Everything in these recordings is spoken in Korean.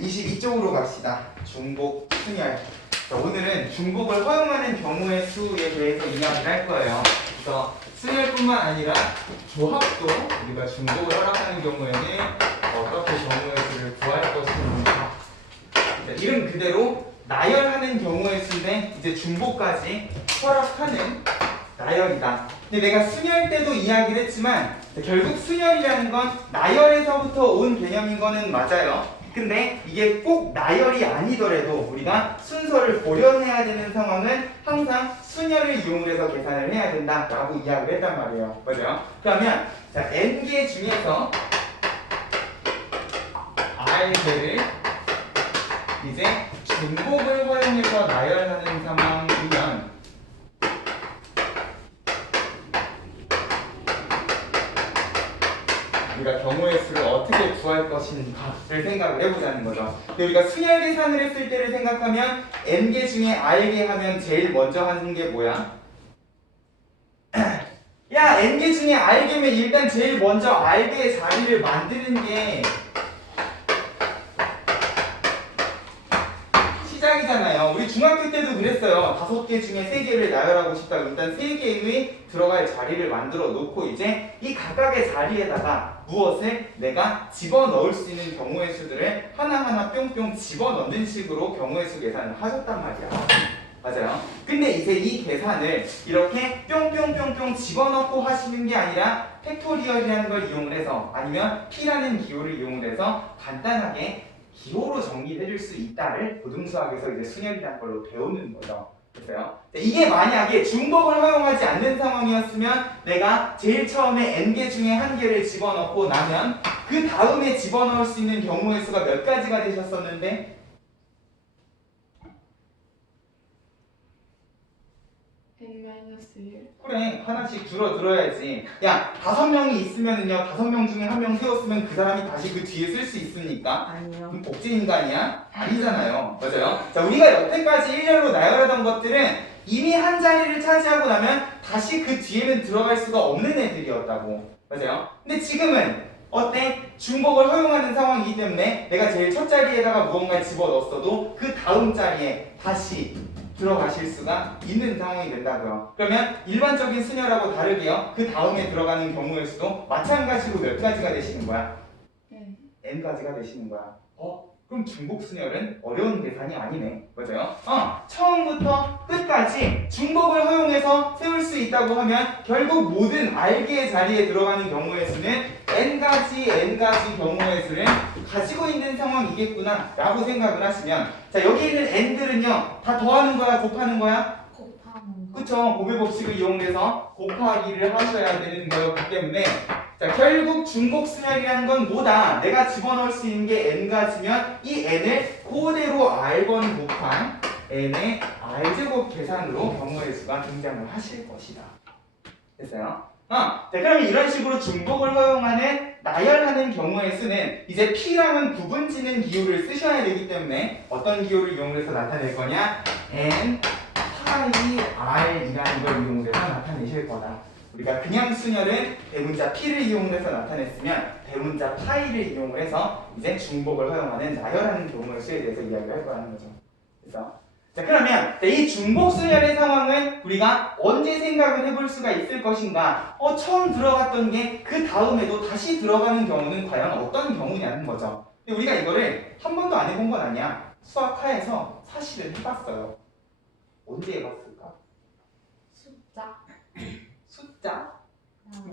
22쪽으로 갑시다. 중복 순열. 자, 오늘은 중복을 허용하는 경우의 수에 대해서 이야기를 할 거예요. 그래서 순열뿐만 아니라 조합도 우리가 중복을 허락하는 경우에는 어떻게 경우의 수를 구할 것인가. 자, 이름 그대로 나열하는 경우의 수인데 이제 중복까지 허락하는 나열이다. 근데 내가 순열 때도 이야기를 했지만 결국 순열이라는 건 나열에서부터 온 개념인 거는 맞아요. 근데 이게 꼭 나열이 아니더라도 우리가 순서를 고려해야 되는 상황은 항상 순열을 이용해서 계산을 해야 된다라고 이야기를 했단 말이에요. 맞아요? 그러면 자, n개 중에서 r개를 이제 중복을 활용해서 나열하는 상황이면 우리가 경우의 수를 어떻게 구할 것인가를 생각을 해보자는 거죠. 근데 우리가 순열 계산을 했을 때를 생각하면 n개 중에 r개 하면 제일 먼저 하는 게 뭐야? 야, n개 중에 r개면 일단 제일 먼저 r개의 자리를 만드는 게 시작이잖아요. 우리 중학교 때도 그랬어요. 5개 중에 3개를 나열하고 싶다고 일단 3개의 들어갈 자리를 만들어 놓고 이제 이 각각의 자리에다가 무엇을 내가 집어넣을 수 있는 경우의 수들을 하나하나 뿅뿅 집어넣는 식으로 경우의 수 계산을 하셨단 말이야. 맞아요. 근데 이제 이 계산을 이렇게 뿅뿅뿅뿅 집어넣고 하시는 게 아니라 팩토리얼이라는 걸 이용을 해서 아니면 P라는 기호를 이용을 해서 간단하게 기호로 정리해줄 수 있다를 고등수학에서 이제 순열이라는 걸로 배우는 거죠. 됐어요? 이게 만약에 중복을 허용하지 않는 상황이었으면 내가 제일 처음에 n개 중에 1개를 집어넣고 나면 그 다음에 집어넣을 수 있는 경우의 수가 몇 가지가 되셨었는데 n-1 그래, 하나씩 줄어들어야지. 야, 5명이 있으면은요, 5명 중에 1명 세웠으면 그 사람이 다시 그 뒤에 쓸 수 있습니까? 아니요. 그럼 복제인간이야? 아니잖아요. 맞아요? 자, 우리가 여태까지 일렬로 나열하던 것들은 이미 한 자리를 차지하고 나면 다시 그 뒤에는 들어갈 수가 없는 애들이었다고. 맞아요? 근데 지금은 어때? 중복을 허용하는 상황이기 때문에 내가 제일 첫 자리에다가 무언가를 집어넣었어도 그 다음 자리에 다시 들어가실 수가 있는 상황이 된다고요. 그러면 일반적인 순열하고 다르게요. 그 다음에 들어가는 경우의 수도 마찬가지로 몇 가지가 되시는 거야? n가지가 되시는 거야. 그럼 중복 순열은 어려운 계산이 아니네. 맞아요? 처음부터 끝까지 중복을 허용해서 세울 수 있다고 하면 결국 모든 r개의 자리에 들어가는 경우의 수는 n가지 경우의 수를 가지고 있는 상황이겠구나 라고 생각을 하시면 자, 여기 있는 n들은요 다 더하는 거야 곱하는 거야? 곱하는 거. 그쵸? 곱의 법칙을 이용해서 곱하기를 하셔야 되는 거였기 때문에 자, 결국 중복 순열이라는 건 뭐다? 내가 집어넣을 수 있는 게 n가지면 이 n을 그대로 r번 곱한 n의 r제곱 계산으로 경우의 수가 등장을 하실 것이다. 됐어요? 자, 그러면 이런 식으로 중복을 허용하는 나열하는 경우의 수는 이제 P라는 구분짓는 기호를 쓰셔야 되기 때문에 어떤 기호를 이용해서 나타낼 거냐? n 파이 r이라는 걸 이용해서 나타내실 거다. 우리가 그냥 순열은 대문자 P를 이용해서 나타냈으면 대문자 파이를 이용해서 이제 중복을 허용하는 나열하는 경우의 수에 대해서 이야기를 할 거라는 거죠. 그래서 자, 그러면 이 중복 순열의 상황은 우리가 언제 생각을 해볼 수가 있을 것인가? 처음 들어갔던 게 그 다음에도 다시 들어가는 경우는 과연 어떤 경우냐는 거죠. 근데 우리가 이거를 한 번도 안 해본 건 아니야. 수학하에서 사실은 해봤어요. 언제 해봤을까? 숫자. 숫자?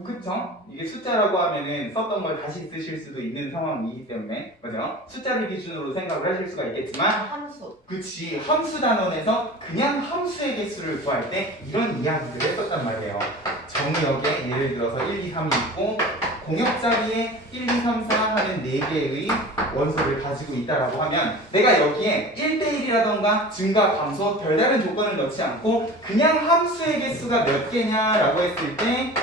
그쵸? 이게 숫자라고 하면은 썼던 걸 다시 쓰실 수도 있는 상황이기 때문에 맞아요? 숫자를 기준으로 생각을 하실 수가 있겠지만 함수. 그치, 함수 단원에서 그냥 함수의 개수를 구할 때 이런 이야기를 했었단 말이에요. 정의역에 예를 들어서 1, 2, 3이 있고 공역 자리에 1, 2, 3, 4 하는 4개의 원소를 가지고 있다라고 하면 내가 여기에 1대1이라던가 증가, 감소, 별다른 조건을 넣지 않고 그냥 함수의 개수가 몇 개냐라고 했을 때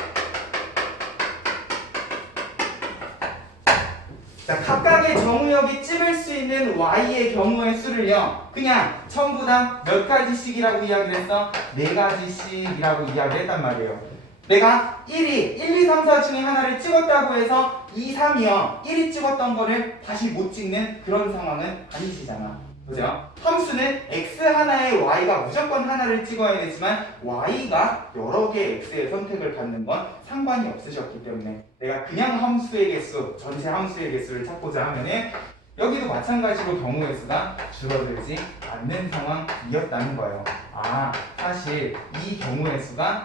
자, 각각의 정의역이 찝을 수 있는 y의 경우의 수를요 그냥 전부 다 몇 가지씩이라고 이야기를 했어? 4가지씩이라고 이야기를 했단 말이에요. 내가 1이 1, 2, 3, 4 중에 하나를 찍었다고 해서 2, 3이요. 1이 찍었던 거를 다시 못 찍는 그런 상황은 아니시잖아. 그죠? 함수는 x 하나에 y가 무조건 하나를 찍어야 되지만 y가 여러 개 x의 선택을 받는 건 상관이 없으셨기 때문에 내가 그냥 함수의 개수, 전체 함수의 개수를 찾고자 하면은 여기도 마찬가지로 경우의 수가 줄어들지 않는 상황이었다는 거예요. 아, 사실 이 경우의 수가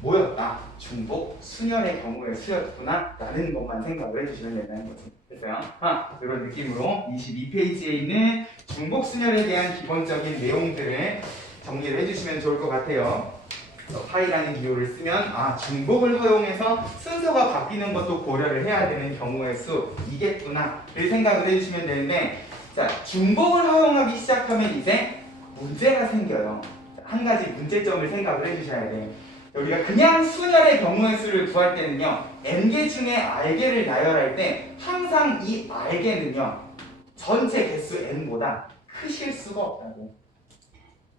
뭐였다? 중복 순열의 경우의 수였구나 라는 것만 생각을 해주시면 된다는 거지. 됐어요? 이런 느낌으로 22페이지에 있는 중복 순열에 대한 기본적인 내용들을 정리를 해주시면 좋을 것 같아요. 파이라는 기호를 쓰면 중복을 허용해서 순서가 바뀌는 것도 고려를 해야 되는 경우의 수이겠구나를 생각을 해주시면 되는데, 자, 중복을 허용하기 시작하면 이제 문제가 생겨요. 한 가지 문제점을 생각을 해주셔야 돼요. 우리가 그냥 순열의 경우의 수를 구할 때는요, n개 중에 r개를 나열할 때 항상 이 r개는요 전체 개수 n보다 크실 수가 없다고.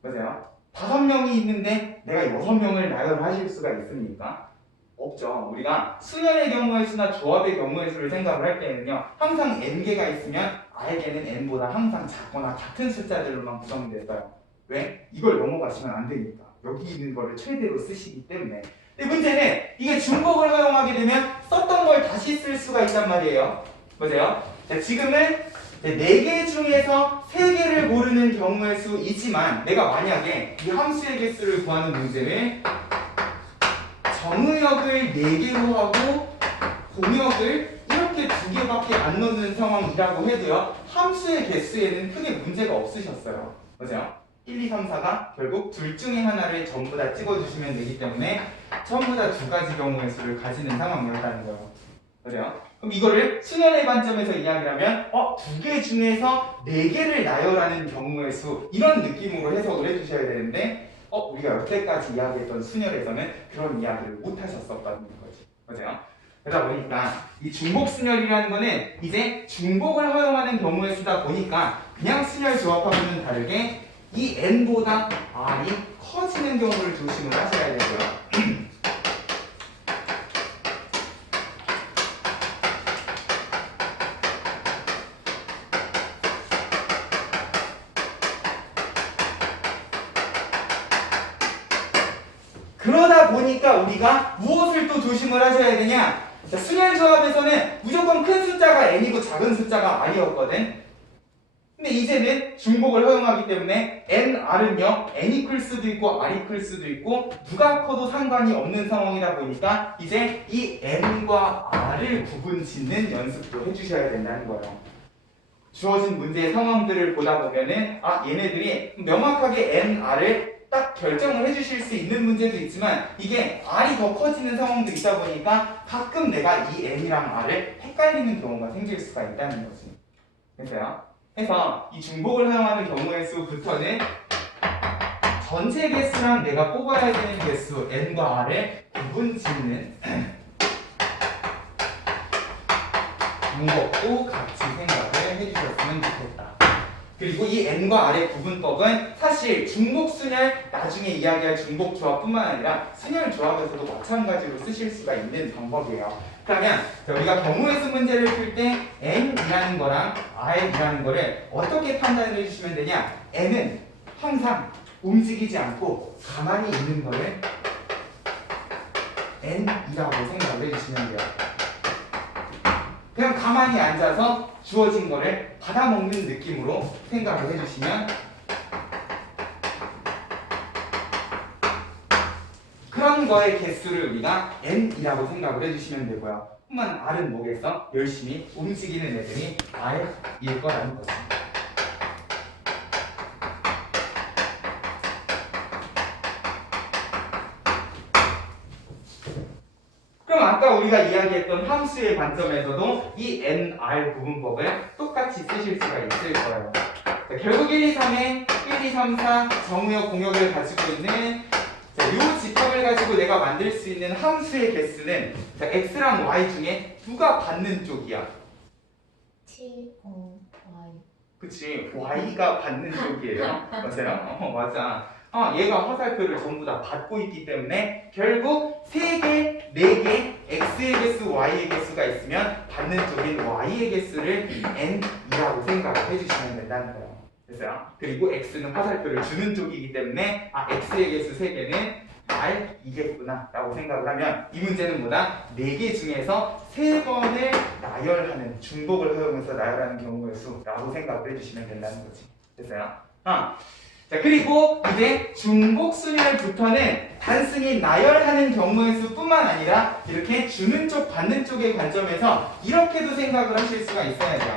맞아요? 5명이 있는데 내가 6명을 나열하실 수가 있습니까? 없죠. 우리가 순열의 경우의 수나 조합의 경우의 수를 생각을 할 때는요, 항상 n개가 있으면 r개는 n보다 항상 작거나 같은 숫자들로만 구성됐어요. 왜? 이걸 넘어가시면 안 되니까. 여기 있는 거를 최대로 쓰시기 때문에. 근데 문제는 이게 중복을 허용하게 되면 썼던 걸 다시 쓸 수가 있단 말이에요. 보세요. 자, 지금은 4개 중에서 3개를 고르는 경우의 수이지만 내가 만약에 이 함수의 개수를 구하는 문제를 정의역을 4개로 하고 공역을 이렇게 2개밖에 안 넣는 상황이라고 해도요, 함수의 개수에는 크게 문제가 없으셨어요. 보세요. 1, 2, 3, 4가 결국 둘 중에 하나를 전부 다 찍어주시면 되기 때문에 전부 다 2가지 경우의 수를 가지는 상황이었다는 거예요. 그래요? 그럼 이거를 순열의 관점에서 이야기하면 2개 중에서 4개를 나열하는 경우의 수, 이런 느낌으로 해석을 해주셔야 되는데 우리가 여태까지 이야기했던 순열에서는 그런 이야기를 못 하셨었다는 거지. 그죠? 그러다 보니까 이 중복 순열이라는 거는 이제 중복을 허용하는 경우의 수다 보니까 그냥 순열 조합하고는 다르게 이 n보다 r이 커지는 경우를 조심을 하셔야 되고요. 그러다 보니까 우리가 무엇을 또 조심을 하셔야 되냐? 자, 순열 조합에서는 무조건 큰 숫자가 n이고 작은 숫자가 r이었거든. 근데 이제는 중복을 허용하기 때문에 nr은요, n이 클 수도 있고 r이 클 수도 있고 누가 커도 상관이 없는 상황이다 보니까 이제 이 n과 r을 구분 짓는 연습도 해주셔야 된다는 거예요. 주어진 문제의 상황들을 보다 보면은 얘네들이 명확하게 n, r을 딱 결정을 해주실 수 있는 문제도 있지만 이게 r이 더 커지는 상황도 있다 보니까 가끔 내가 이 n이랑 r을 헷갈리는 경우가 생길 수가 있다는 거지. 됐어요? 해서 이 중복을 사용하는 경우의 수부터는 전체 개수랑 내가 뽑아야 되는 개수 n과 r을 구분 짓는 방법도 같이 생각을 해주셨으면 좋겠다. 그리고 이 n과 r의 구분법은 사실 중복 순열, 나중에 이야기할 중복 조합뿐만 아니라 순열 조합에서도 마찬가지로 쓰실 수가 있는 방법이에요. 그러면 우리가 경우의 수 문제를 풀 때 n이라는 거랑 r이라는 거를 어떻게 판단을 해주시면 되냐? n은 항상 움직이지 않고 가만히 있는 거를 n이라고 생각을 해주시면 돼요. 그냥 가만히 앉아서 주어진 거를 받아먹는 느낌으로 생각을 해주시면, 그런 거의 개수를 우리가 n이라고 생각을 해주시면 되고요. 뿐만 r은 뭐겠어? 열심히 움직이는 애들이 r일 거라는 거죠. 그럼 아까 우리가 이야기했던 함수의 관점에서도 이 nr 구분법을 똑같이 쓰실 수가 있을 거예요. 자, 결국 1, 2, 3에 1, 2, 3, 4 정의역 공역을 가지고 있는 이 집합을 가지고 내가 만들 수 있는 함수의 개수는 x랑 y 중에 누가 받는 쪽이야? T, O, Y. 그치, y가 받는 쪽이에요. 맞아요? 맞아. 얘가 화살표를 전부 다 받고 있기 때문에 결국 3개, 4개 x의 개수, y의 개수가 있으면 받는 쪽인 y의 개수를 n이라고 생각을 해주시면 된다는 거예요. 됐어요? 그리고 x는 화살표를 주는 쪽이기 때문에 x의 개수 3개는 r이겠구나 라고 생각을 하면 이 문제는 뭐다? 4개 중에서 3번을 나열하는, 중복을 허용해서 나열하는 경우의 수라고 생각을 해주시면 된다는 거지. 됐어요? 자, 그리고 이제 중복순열부터는 단순히 나열하는 경우의 수뿐만 아니라 이렇게 주는 쪽, 받는 쪽의 관점에서 이렇게도 생각을 하실 수가 있어야 돼요.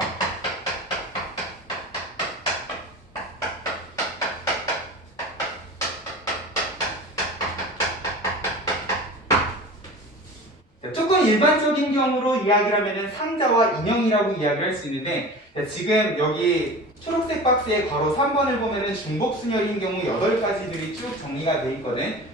조금 일반적인 경우로 이야기를 하면은 상자와 인형이라고 이야기를 할 수 있는데, 지금 여기 초록색 박스에 괄호 3번을 보면은 중복순열인 경우 8가지들이 쭉 정리가 되어 있거든.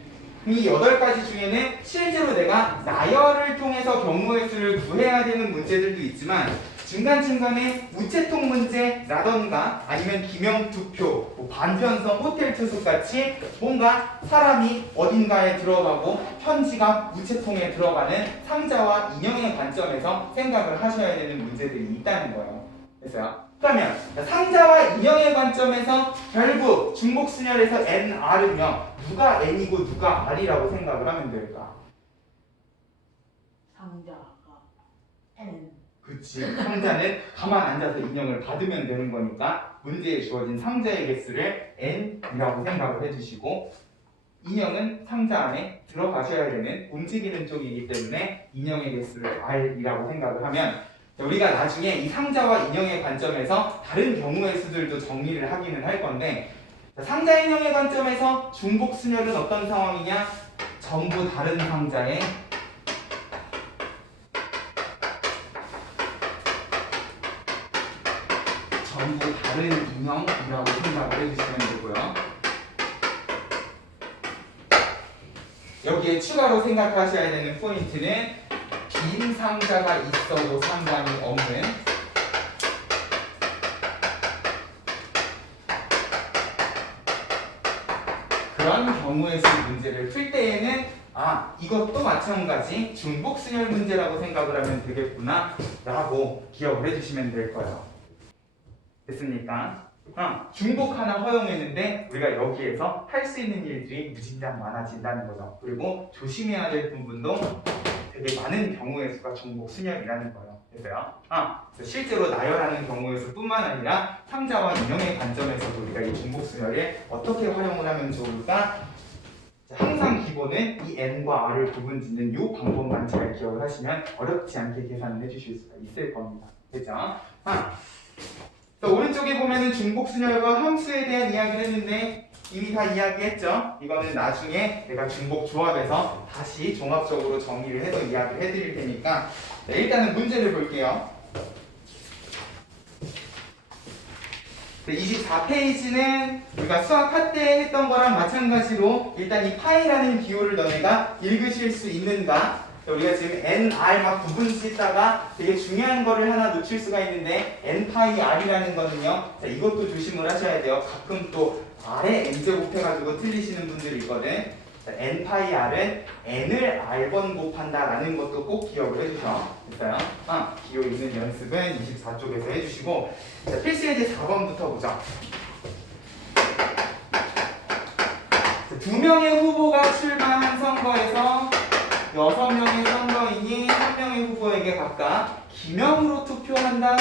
이 8가지 중에는 실제로 내가 나열을 통해서 경우의 수를 구해야 되는 문제들도 있지만, 중간중간에 우체통 문제라던가 아니면 기명투표, 반편성, 호텔 투숙 같이 뭔가 사람이 어딘가에 들어가고 편지가 우체통에 들어가는 상자와 인형의 관점에서 생각을 하셔야 되는 문제들이 있다는 거예요. 됐어요? 그러면 상자와 인형의 관점에서 결국 중복순열에서 NR은요, 누가 N이고 누가 R이라고 생각을 하면 될까? 상자가 N. 그치. 상자는 가만 앉아서 인형을 받으면 되는 거니까 문제에 주어진 상자의 개수를 n이라고 생각을 해주시고, 인형은 상자 안에 들어가셔야 되는 움직이는 쪽이기 때문에 인형의 개수를 r이라고 생각을 하면, 우리가 나중에 이 상자와 인형의 관점에서 다른 경우의 수들도 정리를 하기는 할 건데, 상자 인형의 관점에서 중복순열은 어떤 상황이냐? 전부 다른 상자에 전부 다른 인형이라고 생각을 해주시면 되고요. 여기에 추가로 생각하셔야 되는 포인트는 빈 상자가 있어도 상관이 없는 그런 경우의 수 문제를 풀 때에는 이것도 마찬가지 중복순열 문제라고 생각을 하면 되겠구나 라고 기억을 해주시면 될 거예요. 됐습니까? 중복 하나 허용했는데 우리가 여기에서 할 수 있는 일들이 무진장 많아진다는 거죠. 그리고 조심해야 될 부분도 되게 많은 경우의 수가 중복순열이라는 거예요. 됐어요? 그래서 실제로 나열하는 경우의 수뿐만 아니라 상자와 인형의 관점에서도 우리가 이 중복순열을 어떻게 활용을 하면 좋을까? 항상 기본은 이 n과 r을 구분 짓는 이 방법만 잘 기억을 하시면 어렵지 않게 계산을 해주실 수가 있을 겁니다. 그죠? 오른쪽에 보면은 중복순열과 함수에 대한 이야기를 했는데 이미 다 이야기했죠? 이거는 나중에 내가 중복 조합해서 다시 종합적으로 정리를 해서 이야기를 해드릴 테니까, 일단은 문제를 볼게요. 24페이지는 우리가 수학할 때 했던 거랑 마찬가지로 일단 이 파이라는 기호를 너네가 읽으실 수 있는가? 우리가 지금 nr 막 구분 짓다가 되게 중요한 거를 하나 놓칠 수가 있는데 n파이 r이라는 거는요, 자, 이것도 조심을 하셔야 돼요. 가끔 또 r에 n제곱 해가지고 틀리시는 분들이 있거든. 자, n파이 r은 n을 r번 곱한다 라는 것도 꼭 기억을 해주셔. 됐어요? 기호 있는 연습은 24쪽에서 해주시고, 자, 필수예제 4번부터 보자. 2명의 후보가 출마한 선거에서 6명의 선거인이 1명의 후보에게 각각 기명으로 투표한다.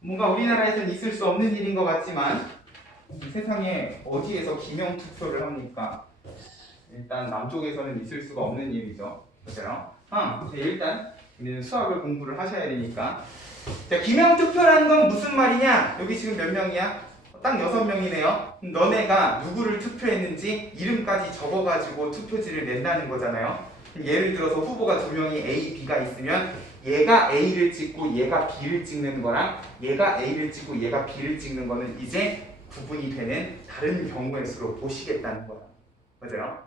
뭔가 우리나라에서는 있을 수 없는 일인 것 같지만 이 세상에 어디에서 기명 투표를 합니까? 일단 남쪽에서는 있을 수가 없는 일이죠. 그렇죠? 일단 우리는 수학을 공부를 하셔야 되니까. 자, 기명 투표라는 건 무슨 말이냐? 여기 지금 몇 명이야? 딱 6명이네요. 너네가 누구를 투표했는지 이름까지 적어가지고 투표지를 낸다는 거잖아요. 예를 들어서 후보가 2명이 A, B가 있으면 얘가 A를 찍고 얘가 B를 찍는 거랑 얘가 A를 찍고 얘가 B를 찍는 거는 이제 구분이 되는 다른 경우의 수로 보시겠다는 거야. 맞아요?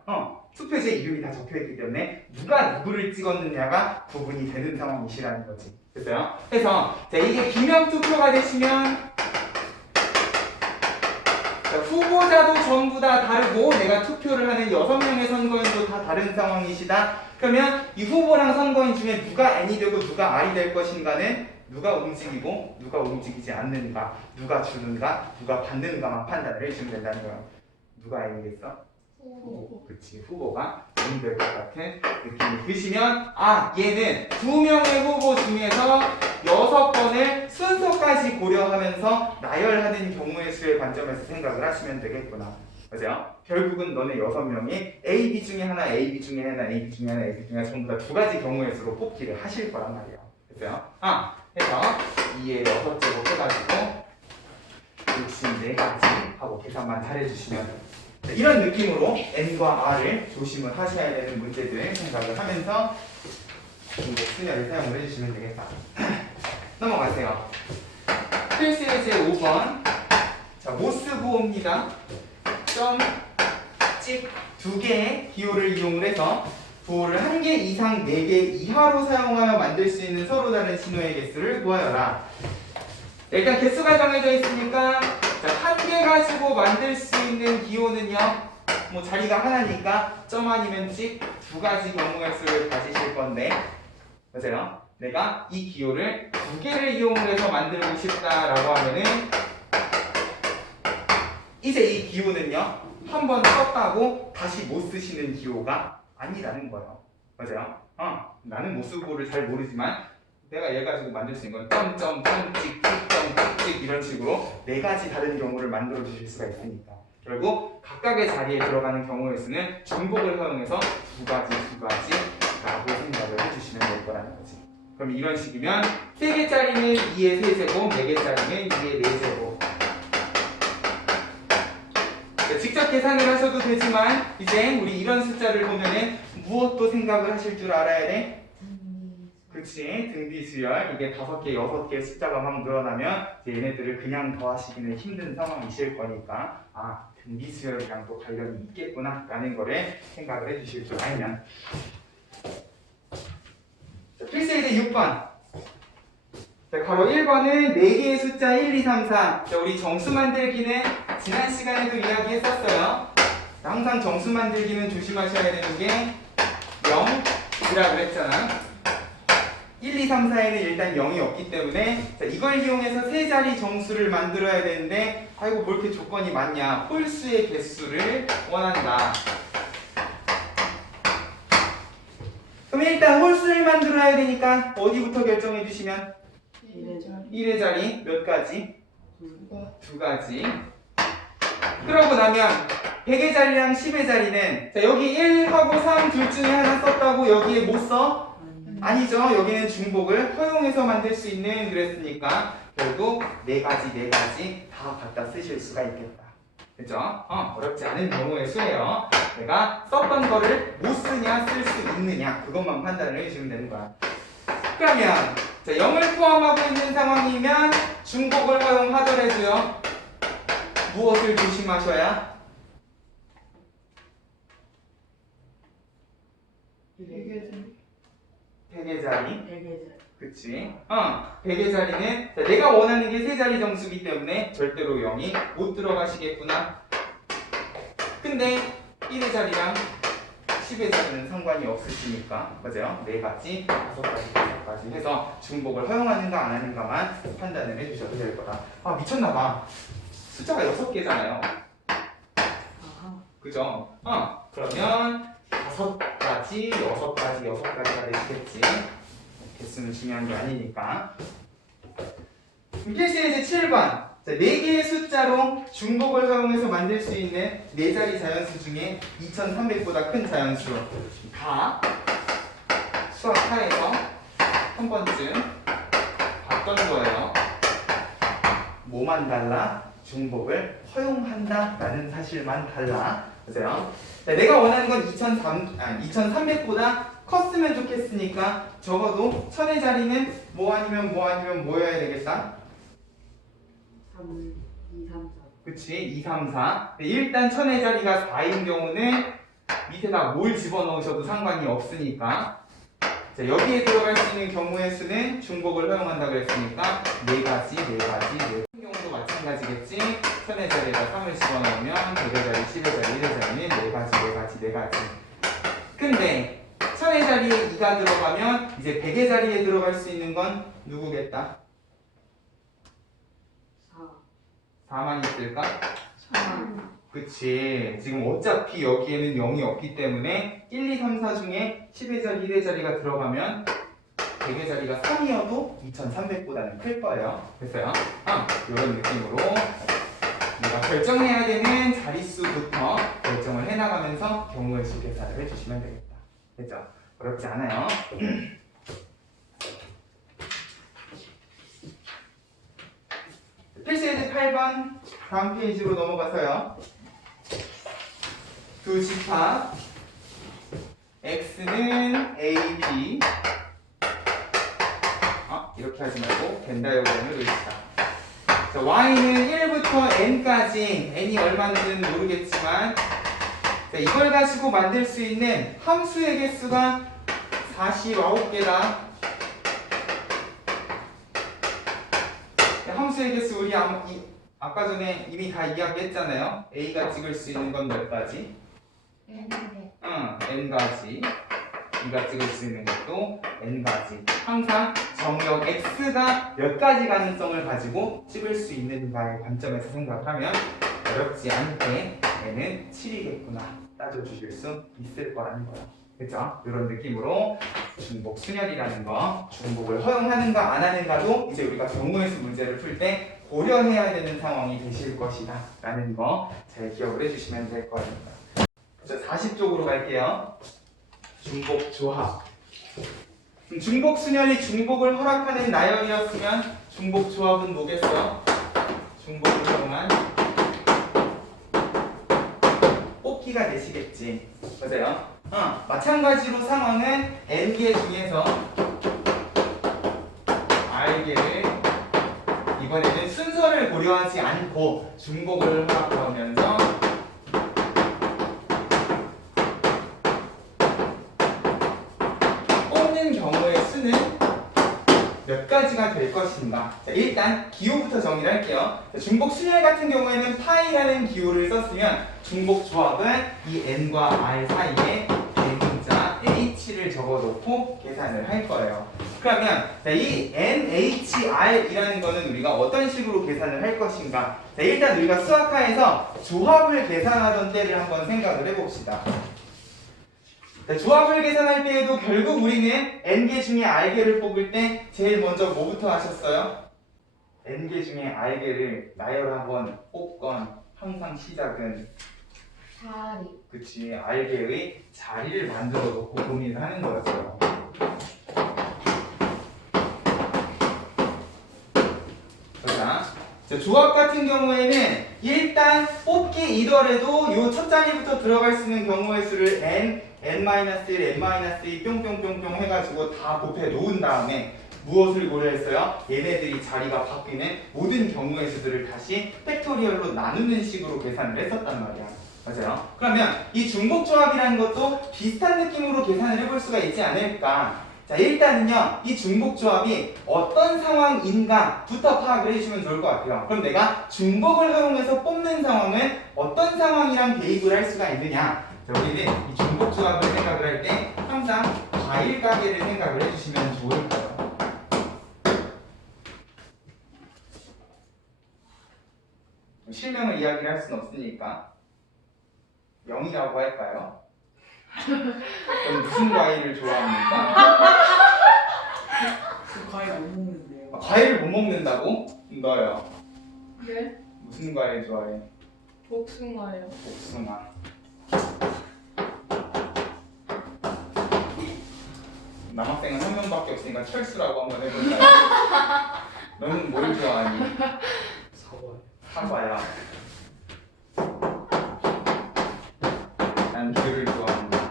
투표지에 이름이 다 적혀있기 때문에 누가 누구를 찍었느냐가 구분이 되는 상황이시라는 거지. 됐어요? 그래서 자, 이게 기명 투표가 되시면 자, 후보자도 전부 다 다르고 내가 투표를 하는 6명의 선거인도 다 다른 상황이시다. 그러면 이 후보랑 선거인 중에 누가 N이 되고 누가 R이 될 것인가는 누가 움직이고 누가 움직이지 않는가, 누가 주는가, 누가 받는가만 판단을 해주면 된다는 거예요. 누가 N이겠어? 후보. 그치, 후보가 N이 될 것 같은 느낌이 드시면 아, 얘는 2명의 후보 중에서 6번을 순서까지 고려하면서 나열하는 경우의 수의 관점에서 생각을 하시면 되겠구나. 맞아요? 결국은 너네 6명이 A, B 중에 하나, A, B 중에 하나, A, B 중에 하나, A, B 중에 하나 전부 다 2가지 경우의 수로 뽑기를 하실 거란 말이에요. 됐어요? 해서 2의 6제곱 해가지고 64가지 하고 계산만 잘 해주시면 자, 이런 느낌으로 N과 R을 조심을 하셔야 되는 문제들 생각을 하면서 중복 순열을 사용을 해주시면 되겠다. 넘어가세요. 필수의 제5번 자, 모스 부호입니다. 점, 찍, 2개의 기호를 이용을 해서 부호를 1개 이상 4개 이하로 사용하여 만들 수 있는 서로 다른 신호의 개수를 구하여라. 일단 개수가 정해져 있으니까 자, 1개 가지고 만들 수 있는 기호는요 뭐 자리가 하나니까 점 아니면 찍 2가지 경우의 수를 가지실 건데 맞아요? 내가 이 기호를 2개를 이용해서 만들고 싶다라고 하면은 이제 이 기호는요 한 번 썼다고 다시 못 쓰시는 기호가 아니라는 거예요. 맞아요? 나는 모스부호를 잘 모르지만 내가 얘 가지고 만들 수 있는 건 점점 점찍 찍점 찍찍 이런 식으로 4가지 다른 경우를 만들어 주실 수가 있으니까 결국 각각의 자리에 들어가는 경우의 수는 중복을 사용해서 2가지라고 생각을 해주시면 될 거라는 거지. 그럼 이런 식이면 3개짜리는 2의 3제곱, 4개짜리는 2의 4제곱. 직접 계산을 하셔도 되지만 이제 우리 이런 숫자를 보면은 무엇도 생각을 하실 줄 알아야 돼? 그치, 등비수열. 이게 5개, 6개 숫자가 막 늘어나면 이제 얘네들을 그냥 더하시기는 힘든 상황이실 거니까 아, 등비수열이랑 또 관련이 있겠구나 라는 거를 생각을 해주실 줄 알면 자, 필수의 제 6번 자, 가로 1번은 4개의 숫자 1, 2, 3, 4 자, 우리 정수 만들기는 지난 시간에도 이야기했었어요. 자, 항상 정수 만들기는 조심하셔야 되는 게 0이라고 했잖아. 1, 2, 3, 4에는 일단 0이 없기 때문에 자, 이걸 이용해서 3자리 정수를 만들어야 되는데 아이고 뭐 이렇게 조건이 많냐. 홀수의 개수를 원한다. 그럼 일단 홀수를 만들어야 되니까 어디부터 결정해 주시면 1의 자리 몇 가지? 2가지. 그러고 나면 100의 자리랑 10의 자리는 자, 여기 1하고 3 둘 중에 하나 썼다고 여기에 못 써? 아니죠. 여기는 중복을 허용해서 만들 수 있는 그랬으니까 결국 4가지 다 갖다 쓰실 수가 있겠다. 그죠? 어렵지 않은 경우의 수예요. 내가 썼던 거를 못 쓰냐 쓸 수 있느냐 그것만 판단을 해주시면 되는 거야. 그러면 자, 0을 포함하고 있는 상황이면 중복을 허용하더라도요 무엇을 조심하셔야? 100의 자리 그치? 100의 자리는 자, 내가 원하는 게 3자리 정수기 때문에 절대로 0이 못 들어가시겠구나. 근데 1의 자리랑 10의 자리는 상관이 없으시니까 맞아요? 4가지, 5가지, 5가지 해서 중복을 허용하는가 안 하는가만 판단을 해주셔도 될 거다. 아 미쳤나봐. 숫자가 6개잖아요. 그죠? 그러면 5가지, 6가지, 6가지가 되시겠지. 개수는 중요한 게 아니니까. 필수의 제 7번. 자, 4개의 숫자로 중복을 사용해서 만들 수 있는 4자리 자연수 중에 2300보다 큰 자연수 다 수학하에서 한 번쯤 봤던 거예요. 뭐만 달라? 중복을 허용한다 라는 사실만 달라. 맞아요? 자, 내가 원하는 건 2300보다 컸으면 좋겠으니까 적어도 1000의 자리는 뭐 아니면 뭐여야 되겠다? 3, 2, 3, 4. 그치? 2, 3, 4. 일단 1000의 자리가 4인 경우는 밑에다 뭘 집어넣으셔도 상관이 없으니까. 자, 여기에 들어갈 수 있는 경우의 수는 중복을 허용한다고 했으니까 4가지. 같은 경우도 마찬가지겠지. 천의 자리에다 3을 집어넣으면 100의 자리, 10의 자리, 1의 자리는 4가지. 근데 천의 자리에 2가 들어가면 이제 100의 자리에 들어갈 수 있는 건 누구겠다? 4만 있을까? 3. 그치. 지금 어차피 여기에는 0이 없기 때문에 1, 2, 3, 4 중에 10의 자리, 1의 자리가 들어가면 100의 자리가 3이어도 2300보다는 클 거예요. 됐어요? 이런 느낌으로 내가 결정해야 되는 자릿수부터 결정을 해나가면서 경우의 수 계산을 해주시면 되겠다. 됐죠? 어렵지 않아요. 필수예제 8번 다음 페이지로 넘어가서요. 두 집합 x는 a, b 이렇게 하지 말고 벤다이어그램을 그립시다. 자, y는 1부터 n까지 n이 얼마인지는 모르겠지만 자, 이걸 가지고 만들 수 있는 함수의 개수가 49개다. 함수의 개수 우리 아까 전에 이미 다 이야기했잖아요. a가 찍을 수 있는 건 몇 가지? n가지. b가 찍을 수 있는 것도 n가지. 항상 정역 x가 몇 가지 가능성을 가지고 찍을 수 있는가의 관점에서 생각을 하면 어렵지 않게 n은 7이겠구나 따져주실 수 있을 거라는 거예요. 그쵸? 이런 느낌으로 중복 순열이라는 거, 중복을 허용하는가 안 하는가도 이제 우리가 경우의 수 문제를 풀 때 고려해야 되는 상황이 되실 것이다 라는 거 잘 기억을 해주시면 될 거입니다. 자, 40쪽으로 갈게요. 중복 조합. 중복 순열이 중복을 허락하는 나열이었으면 중복 조합은 뭐겠어? 중복을 허용한 뽑기가 되시겠지. 맞아요? 마찬가지로 상황은 n개 중에서 r개를 이번에는 순서를 고려하지 않고 중복을 허락하면서 뽑는 경우의 수는 몇 가지가 될 것인가. 자, 일단 기호부터 정리를 할게요. 자, 중복 순열 같은 경우에는 파이라는 기호를 썼으면 중복 조합은 이 n과 r 사이에 대문자 h를 적어놓고 계산을 할 거예요. 그러면 자, 이 NHR이라는 거는 우리가 어떤 식으로 계산을 할 것인가. 자, 일단 우리가 수학하에서 조합을 계산하던 때를 한번 생각을 해봅시다. 자, 조합을 계산할 때에도 결국 우리는 n개 중에 r개를 뽑을 때 제일 먼저 뭐부터 하셨어요? n개 중에 r개를 나열 한번 뽑건 항상 시작은 자리. 그치, r개의 자리를 만들어 놓고 고민을 하는 거였어요. 자, 조합 같은 경우에는 일단 뽑기이더라도 요 첫 자리부터 들어갈 수 있는 경우의 수를 n, n-1, n-2 뿅뿅뿅뿅 해가지고 다 곱해 놓은 다음에 무엇을 고려했어요? 얘네들이 자리가 바뀌는 모든 경우의 수들을 다시 팩토리얼로 나누는 식으로 계산을 했었단 말이야. 맞아요? 그러면 이 중복조합이라는 것도 비슷한 느낌으로 계산을 해볼 수가 있지 않을까? 자, 일단은요, 이 중복조합이 어떤 상황인가부터 파악을 해주시면 좋을 것 같아요. 그럼 내가 중복을 허용해서 뽑는 상황은 어떤 상황이랑 대입을 할 수가 있느냐? 자, 우리는 이 중복조합을 생각을 할 때 항상 과일 가게를 생각을 해주시면 좋을 거예요. 실명을 이야기를 할 수는 없으니까 0이라고 할까요? 그럼 무슨 과일을 좋아합니까? 그 과일 못 먹는데요. 과일을 못 먹는다고? 너요. 네? 무슨 과일 좋아해? 복숭아요. 복숭아. 남학생은 한 명밖에 없으니까 철수라고 한번 해볼까요? 너는 뭘 좋아하니? 사과야. 난 귤을 좋아합니다.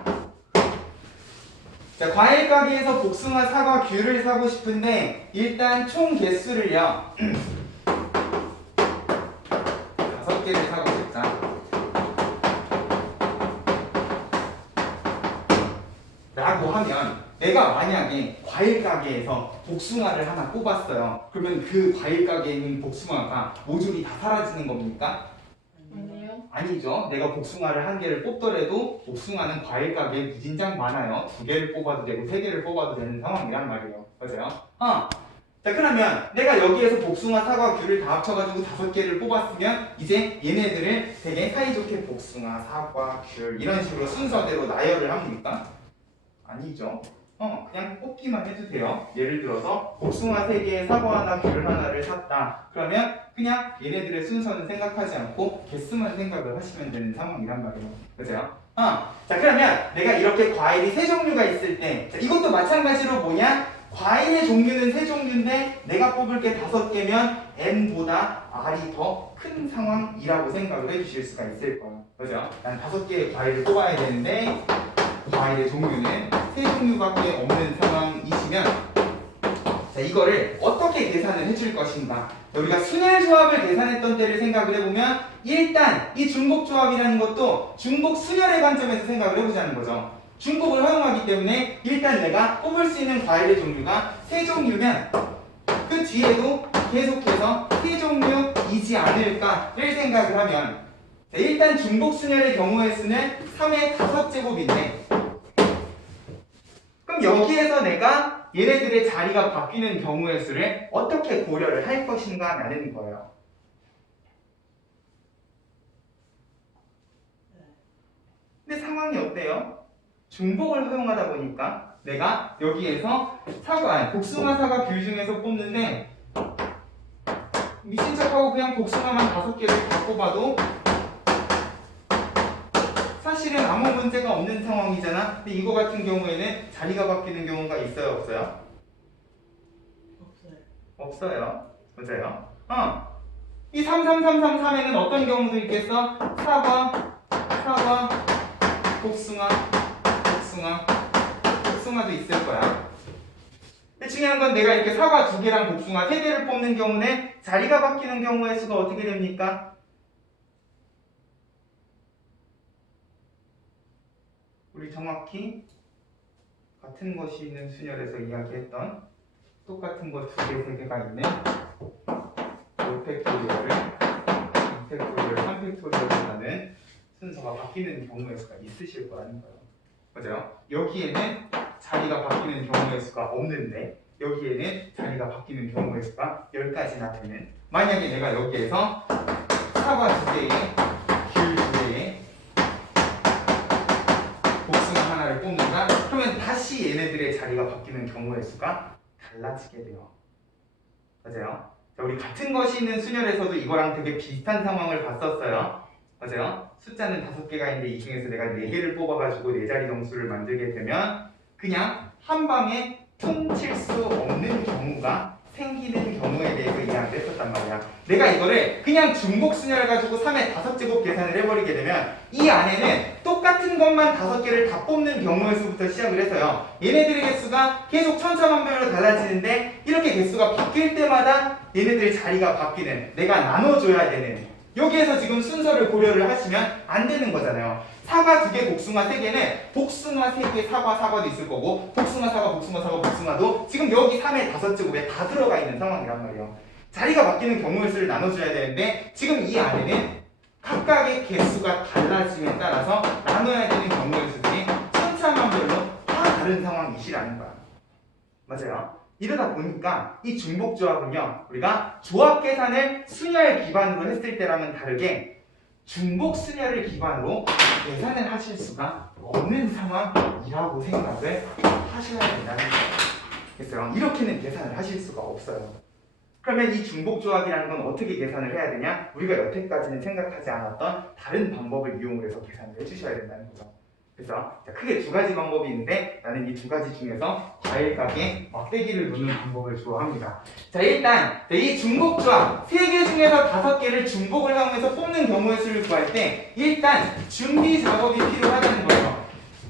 자, 과일 가게에서 복숭아, 사과, 귤을 사고 싶은데 일단 총 개수를요 5개를 사고 싶다. 내가 만약에 과일 가게에서 복숭아를 하나 뽑았어요. 그러면 그 과일 가게에 있는 복숭아가 모조리 다 사라지는 겁니까? 아니요. 아니죠. 내가 복숭아를 한 개를 뽑더라도 복숭아는 과일 가게에 무진장 많아요. 2개를 뽑아도 되고 3개를 뽑아도 되는 상황이란 말이에요. 맞아요? 자, 그러면 내가 여기에서 복숭아, 사과, 귤을 다 합쳐가지고 5개를 뽑았으면 이제 얘네들을 되게 사이좋게 복숭아, 사과, 귤 이런 식으로 순서대로 나열을 합니까? 아니죠. 그냥 뽑기만 해도 돼요. 예를 들어서 복숭아 3개에 사과 하나, 귤 하나를 샀다. 그러면 그냥 얘네들의 순서는 생각하지 않고 개수만 생각을 하시면 되는 상황이란 말이에요. 그죠? 자, 그러면 내가 이렇게 과일이 3종류가 있을 때, 자, 이것도 마찬가지로 뭐냐? 과일의 종류는 3종류인데 내가 뽑을 게 5개면 n보다 r이 더 큰 상황이라고 생각을 해주실 수가 있을 거예요. 그죠? 난 5개의 과일을 뽑아야 되는데 과일의 종류는 3종류밖에 없는 상황이시면, 자, 이거를 어떻게 계산을 해줄 것인가? 우리가 순열 조합을 계산했던 때를 생각을 해보면 일단 이 중복 조합이라는 것도 중복 순열의 관점에서 생각을 해보자는 거죠. 중복을 허용하기 때문에 일단 내가 뽑을 수 있는 과일의 종류가 3종류면 그 뒤에도 계속해서 3종류이지 않을까를 생각을 하면, 자, 일단 중복 순열의 경우의 수는 3의 5제곱인데 그럼 여기에서 내가 얘네들의 자리가 바뀌는 경우의 수를 어떻게 고려를 할 것인가 라는 거예요. 근데 상황이 어때요? 중복을 허용하다 보니까 내가 여기에서 복숭아, 사과, 귤 중에서 뽑는데 미친 척하고 그냥 복숭아만 5개를 다 뽑아도 사실은 아무 문제가 없는 상황이잖아. 근데 이거 같은 경우에는 자리가 바뀌는 경우가 있어요, 없어요? 없어요. 맞아요. 이 33333에는 어떤 경우도 있겠어? 사과, 복숭아도 있을 거야. 근데 중요한 건 내가 이렇게 사과 2개랑 복숭아 3개를 뽑는 경우는 자리가 바뀌는 경우의 수가 어떻게 됩니까? 우리 정확히 같은 것이 있는 순열에서 이야기했던 똑같은 것 2개, 3개가 있는 5팩토리얼을 2팩토리얼, 3팩토리얼보다는 순서가 바뀌는 경우의 수가 있으실 거라는 거예요. 맞아요? 여기에는 자리가 바뀌는 경우의 수가 없는데 여기에는 자리가 바뀌는 경우의 수가 10가지나 되는, 만약에 내가 여기에서 사과 2개에 귤 2개에 복숭아 하나를 뽑는다? 그러면 다시 얘네들의 자리가 바뀌는 경우의 수가 달라지게 돼요. 맞아요? 자, 우리 같은 것이 있는 순열에서도 이거랑 되게 비슷한 상황을 봤었어요. 맞아요? 숫자는 5개가 있는데 이 중에서 내가 4개를 뽑아가지고 4자리 정수를 만들게 되면 그냥 한 방에 퉁칠 수 없는 경우가 생기는 경우에 대해서 이야기를 했었단 말이야. 내가 이거를 그냥 중복 순열을 가지고 3의 5제곱 계산을 해버리게 되면 이 안에는 똑같은 것만 5개를 다 뽑는 경우의 수부터 시작을 해서요, 얘네들의 개수가 계속 천차만별로 달라지는데 이렇게 개수가 바뀔 때마다 얘네들의 자리가 바뀌는, 내가 나눠줘야 되는, 여기에서 지금 순서를 고려를 하시면 안 되는 거잖아요. 사과 2개, 복숭아 3개는 복숭아 3개, 사과도 있을 거고 복숭아, 사과, 복숭아도 지금 여기 3의 5제곱에 다 들어가 있는 상황이란 말이에요. 자리가 바뀌는 경우의 수를 나눠줘야 되는데 지금 이 안에는 각각의 개수가 달라짐에 따라서 나눠야 되는 경우의 수들이 천차만별로 다 다른 상황이시라는 거야. 맞아요? 이러다 보니까 이 중복 조합은요, 우리가 조합 계산을 순열 기반으로 했을 때랑은 다르게 중복 순열을 기반으로 계산을 하실 수가 없는 상황이라고 생각을 하셔야 된다는 거예요. 됐어요? 이렇게는 계산을 하실 수가 없어요. 그러면 이 중복 조합이라는 건 어떻게 계산을 해야 되냐? 우리가 여태까지는 생각하지 않았던 다른 방법을 이용해서 계산을 해주셔야 된다는 거죠. 그래서 크게 2가지 방법이 있는데 나는 이 2가지 중에서 과일 가게 막대기를 놓는 방법을 좋아합니다. 자, 일단 이 중복 조합 3개 중에서 5개를 중복을 사용해서 뽑는 경우의 수를 구할 때 일단 준비 작업이 필요하다는 거예요.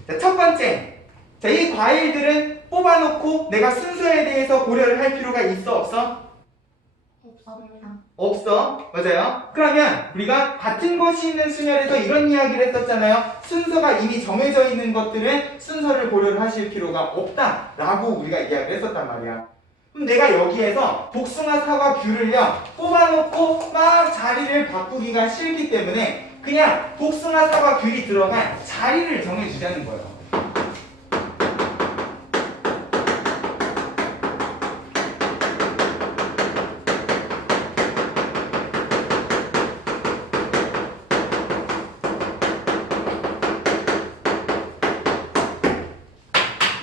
자, 첫 번째, 자, 이 과일들은 뽑아놓고 내가 순서에 대해서 고려를 할 필요가 있어, 없어? 없어. 맞아요? 그러면 우리가 같은 것이 있는 순열에서 이런 이야기를 했었잖아요. 순서가 이미 정해져 있는 것들은 순서를 고려를 하실 필요가 없다라고 우리가 이야기를 했었단 말이야. 그럼 내가 여기에서 복숭아, 사과, 귤을요 뽑아놓고 막 자리를 바꾸기가 싫기 때문에 그냥 복숭아, 사과, 귤이 들어간 자리를 정해주자는 거예요.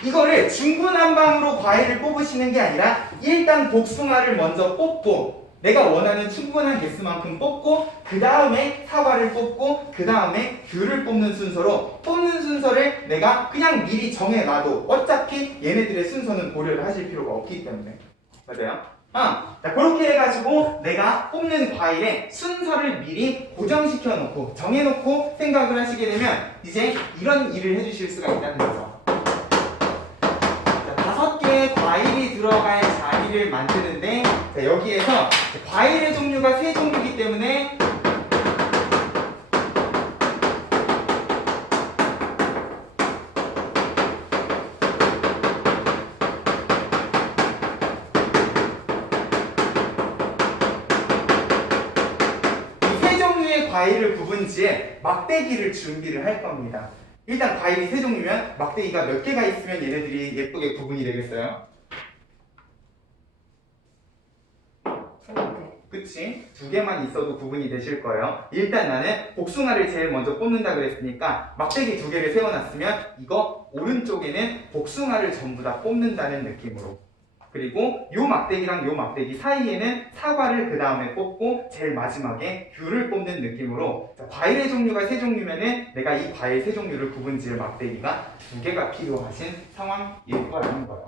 이거를 중구난방으로 과일을 뽑으시는 게 아니라 일단 복숭아를 먼저 뽑고 내가 원하는 충분한 개수만큼 뽑고 그 다음에 사과를 뽑고 그 다음에 귤을 뽑는 순서로 뽑는 순서를 내가 그냥 미리 정해놔도 어차피 얘네들의 순서는 고려를 하실 필요가 없기 때문에 맞아요? 자, 그렇게 해가지고 내가 뽑는 과일의 순서를 미리 고정시켜 놓고 정해놓고 생각을 하시게 되면 이제 이런 일을 해주실 수가 있다는 거죠. 5개의 과일이 들어갈 자리를 만드는데 자, 여기에서 과일의 종류가 3종류이기 때문에 이 3종류의 과일을 구분지에 막대기를 준비를 할 겁니다. 일단 과일이 3종류면 막대기가 몇 개가 있으면 얘네들이 예쁘게 구분이 되겠어요? 그치? 2개만 있어도 구분이 되실 거예요. 일단 나는 복숭아를 제일 먼저 뽑는다 그랬으니까 막대기 2개를 세워놨으면 이거 오른쪽에는 복숭아를 전부 다 뽑는다는 느낌으로 그리고 요 막대기랑 요 막대기 사이에는 사과를 그 다음에 뽑고 제일 마지막에 귤을 뽑는 느낌으로 자, 과일의 종류가 3종류면은 내가 이 과일 3종류를 구분지을 막대기가 2개가 필요하신 상황일 거라는 거예요.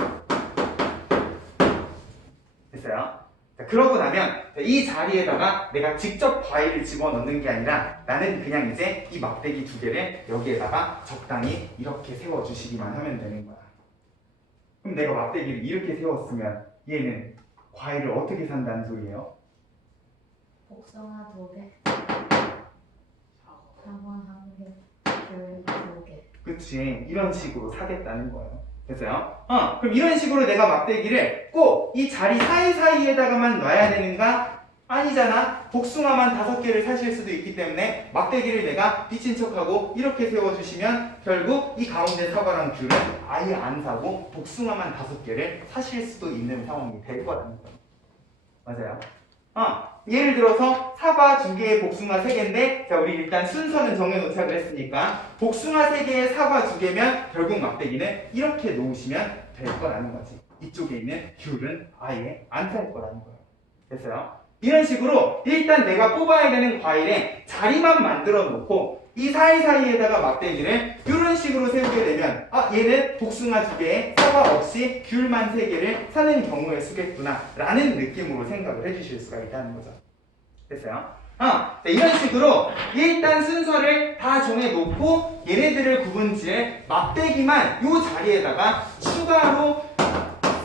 됐어요? 자, 그러고 나면 이 자리에다가 내가 직접 과일을 집어넣는 게 아니라 나는 그냥 이제 이 막대기 2개를 여기에다가 적당히 이렇게 세워주시기만 하면 되는 거야. 그럼 내가 막대기를 이렇게 세웠으면 얘는 과일을 어떻게 산다는 소리예요? 복숭아 2개, 사과 1개, 귤 2개. 그치, 이런 식으로 사겠다는 거예요. 됐어요? 그럼 이런 식으로 내가 막대기를 꼭 이 자리 사이사이에다가만 놔야 되는가? 아니잖아. 복숭아만 5개를 사실 수도 있기 때문에 막대기를 내가 비친 척하고 이렇게 세워주시면 결국 이 가운데 사과랑 귤은 아예 안 사고 복숭아만 5개를 사실 수도 있는 상황이 될 거라는 거예요. 맞아요? 예를 들어서 사과 2개에 복숭아 3개인데 자 우리 일단 순서는 정해놓자 그랬으니까 복숭아 3개에 사과 2개면 결국 막대기는 이렇게 놓으시면 될 거라는 거지. 이쪽에 있는 귤은 아예 안 살 거라는 거예요. 됐어요? 이런 식으로 일단 내가 뽑아야 되는 과일에 자리만 만들어 놓고 이 사이사이에다가 막대기를 이런 식으로 세우게 되면 얘는 복숭아 2개에 사과 없이 귤만 3개를 사는 경우의 수겠구나 라는 느낌으로 생각을 해주실 수가 있다는 거죠. 됐어요? 자, 이런 식으로 일단 순서를 다 정해놓고 얘네들을 구분지에 막대기만 이 자리에다가 추가로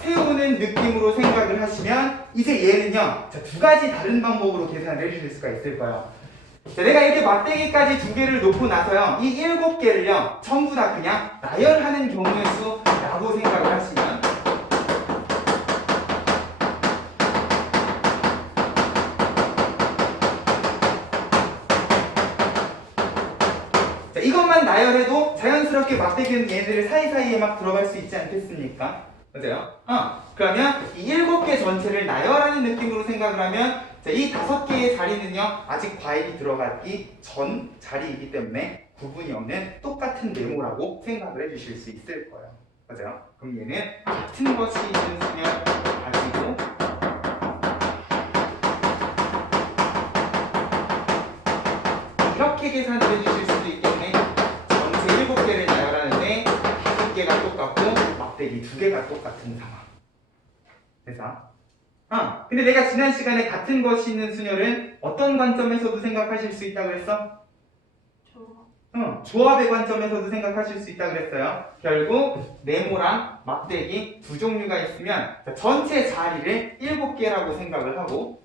세우는 느낌으로 생각을 하시면 이제 얘는요 2가지 다른 방법으로 계산을 해주실 수가 있을 거예요. 자, 내가 이렇게 막대기까지 2개를 놓고 나서요 이 7개를요 전부 다 그냥 나열하는 경우의 수라고 생각을 하시면 자, 이것만 나열해도 자연스럽게 막대기는 얘네들 사이사이에 막 들어갈 수 있지 않겠습니까? 맞아요? 그러면 이 7개 전체를 나열하는 느낌으로 생각을 하면 자, 이 5개의 자리는요 아직 과일이 들어가기 전 자리이기 때문에 구분이 없는 똑같은 네모라고 생각을 해주실 수 있을 거예요. 맞아요? 그럼 얘는 같은 것이 있는 수면 가지고 이렇게 계산을 해주실 수도 있겠네. 전체 7개를 나열하는데 5개가 똑같고 막대기 2개가 똑같은 상황. 됐어? 근데 내가 지난 시간에 같은 것이 있는 순열은 어떤 관점에서도 생각하실 수 있다고 그랬어? 조합의 관점에서도 생각하실 수 있다고 그랬어요. 결국 네모랑 막대기 2종류가 있으면 전체 자리를 7개라고 생각을 하고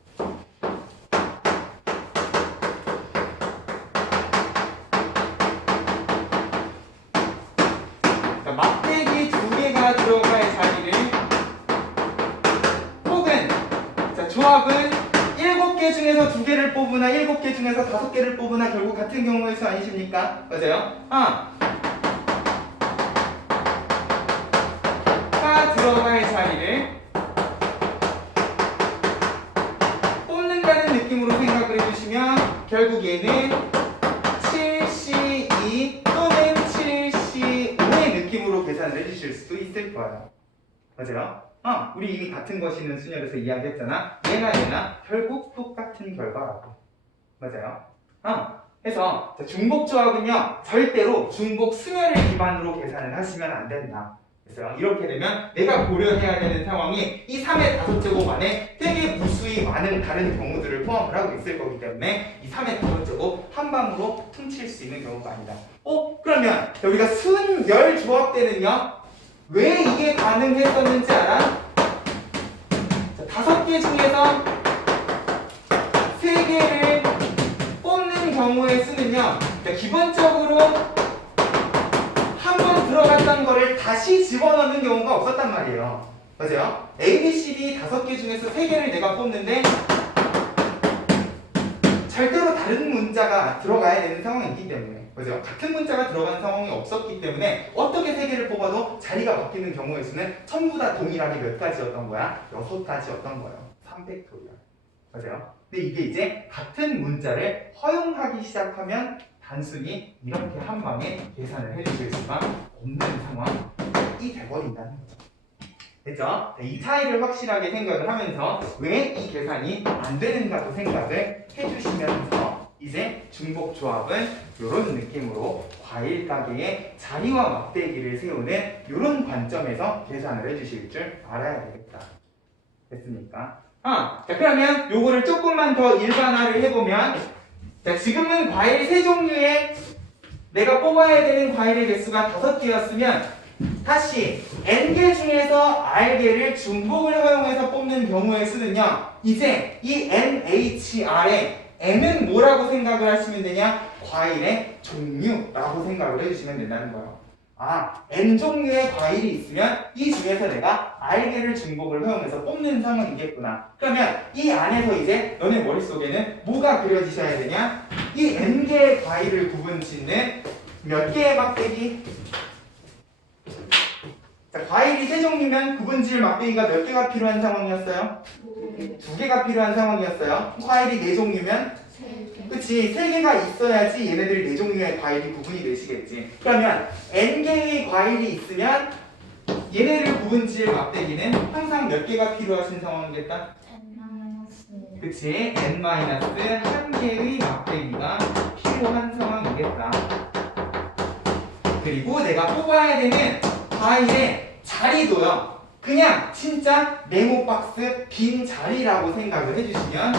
조합은 7개 중에서 2개를 뽑으나 7개 중에서 5개를 뽑으나 결국 같은 경우의 수 아니십니까? 맞아요? 가 들어갈 자리를 뽑는다는 느낌으로 생각을 해주시면 결국 얘는 7C2 또는 7C5의 느낌으로 계산을 해주실 수도 있을 거예요. 맞아요? 우리 이미 같은 것이 있는 순열에서 이야기했잖아. 얘나 결국 똑같은 결과라고. 맞아요? 그래서 중복조합은요 절대로 중복 순열을 기반으로 계산을 하시면 안 된다. 그래서 이렇게 되면 내가 고려해야 되는 상황이 이 3의 5제곱 안에 되게 무수히 많은 다른 경우들을 포함을 하고 있을 거기 때문에 이 3의 5제곱 한 방으로 퉁칠 수 있는 경우가 아니다. 그러면 우리가 순열 조합 때는요 왜 이게 가능했었는지 알아? 자, 5개 중에서 3개를 뽑는 경우의 수는요 기본적으로 한 번 들어갔던 거를 다시 집어넣는 경우가 없었단 말이에요. 맞아요? A, B, C, D 5개 중에서 3개를 내가 뽑는데 절대로 다른 문자가 들어가야 되는 상황이 있기 때문에 맞아요? 같은 문자가 들어가는 상황이 없었기 때문에 어떻게 3개를 뽑아도 자리가 바뀌는 경우의 수는 전부 다 동일하게 몇 가지였던 거야? 6가지였던 거예요. 3팩토리얼. 맞아요? 근데 이게 이제 같은 문자를 허용하기 시작하면 단순히 이렇게 한 방에 계산을 해주실 수가 없는 상황이 돼버린다는 거죠. 됐죠? 이 차이를 확실하게 생각을 하면서 왜 이 계산이 안 되는가도 생각을 해주시면서 이제 중복조합은 이런 느낌으로 과일 가게의 자리와 막대기를 세우는 이런 관점에서 계산을 해주실 줄 알아야 되겠다. 됐습니까? 자 그러면 요거를 조금만 더 일반화를 해보면 자 지금은 과일 3종류에 내가 뽑아야 되는 과일의 개수가 5개였으면 다시 N개 중에서 R개를 중복을 허용해서 뽑는 경우의 수는요 이제 이 NHR에 N은 뭐라고 생각을 하시면 되냐? 과일의 종류라고 생각을 해주시면 된다는 거예요. N종류의 과일이 있으면 이 중에서 내가 R개를 중복을 허용해서 뽑는 상황이겠구나. 그러면 이 안에서 이제 너네 머릿속에는 뭐가 그려지셔야 되냐? 이 N개의 과일을 구분 짓는 몇 개의 막대기? 자, 과일이 3종류면 구분 지을 막대기가 몇 개가 필요한 상황이었어요? 2개가 필요한 상황이었어요. 과일이 4종류면? 그치, 3개가 있어야지 얘네들 4종류의 과일이 구분이 되시겠지. 그러면 N개의 과일이 있으면 얘네를 구분 지을 막대기는 항상 몇 개가 필요하신 상황이겠다? 그치, N-1개의 막대기가 필요한 상황이겠다. 그리고 내가 뽑아야 되는 과일의 자리도요 그냥 진짜 네모박스 빈 자리라고 생각을 해주시면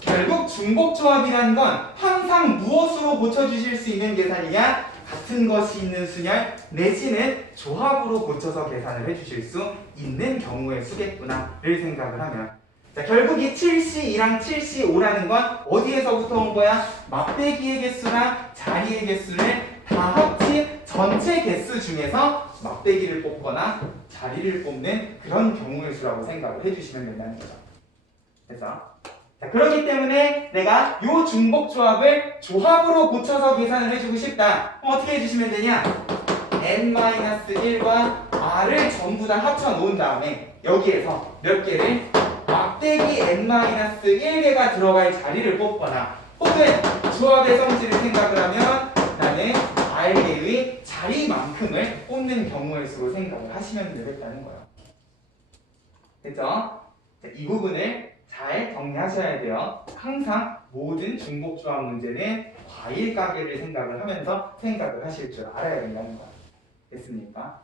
결국 중복조합이라는 건 항상 무엇으로 고쳐주실 수 있는 계산이냐? 같은 것이 있는 순열 내지는 조합으로 고쳐서 계산을 해주실 수 있는 경우의 수겠구나를 생각을 하면 자, 결국 이 7C2랑 7C5라는 건 어디에서부터 온 거야? 막대기의 개수랑 자리의 개수를 다 합친 전체 개수 중에서 막대기를 뽑거나 자리를 뽑는 그런 경우의 수라고 생각을 해주시면 된다는 거죠. 그래서 자, 그렇기 때문에 내가 이 중복조합을 조합으로 고쳐서 계산을 해주고 싶다. 어떻게 해주시면 되냐? N-1과 R을 전부 다 합쳐 놓은 다음에 여기에서 몇 개를 막대기 N-1개가 들어갈 자리를 뽑거나 혹은 조합의 성질을 생각을 하면 나는 R개의 자리만큼을 뽑는 경우의 수로 생각을 하시면 되겠다는 거예요. 됐죠? 자, 이 부분을 잘 정리하셔야 돼요. 항상 모든 중복조합 문제는 과일 가게를 생각을 하면서 생각을 하실 줄 알아야 된다는 거예요. 됐습니까?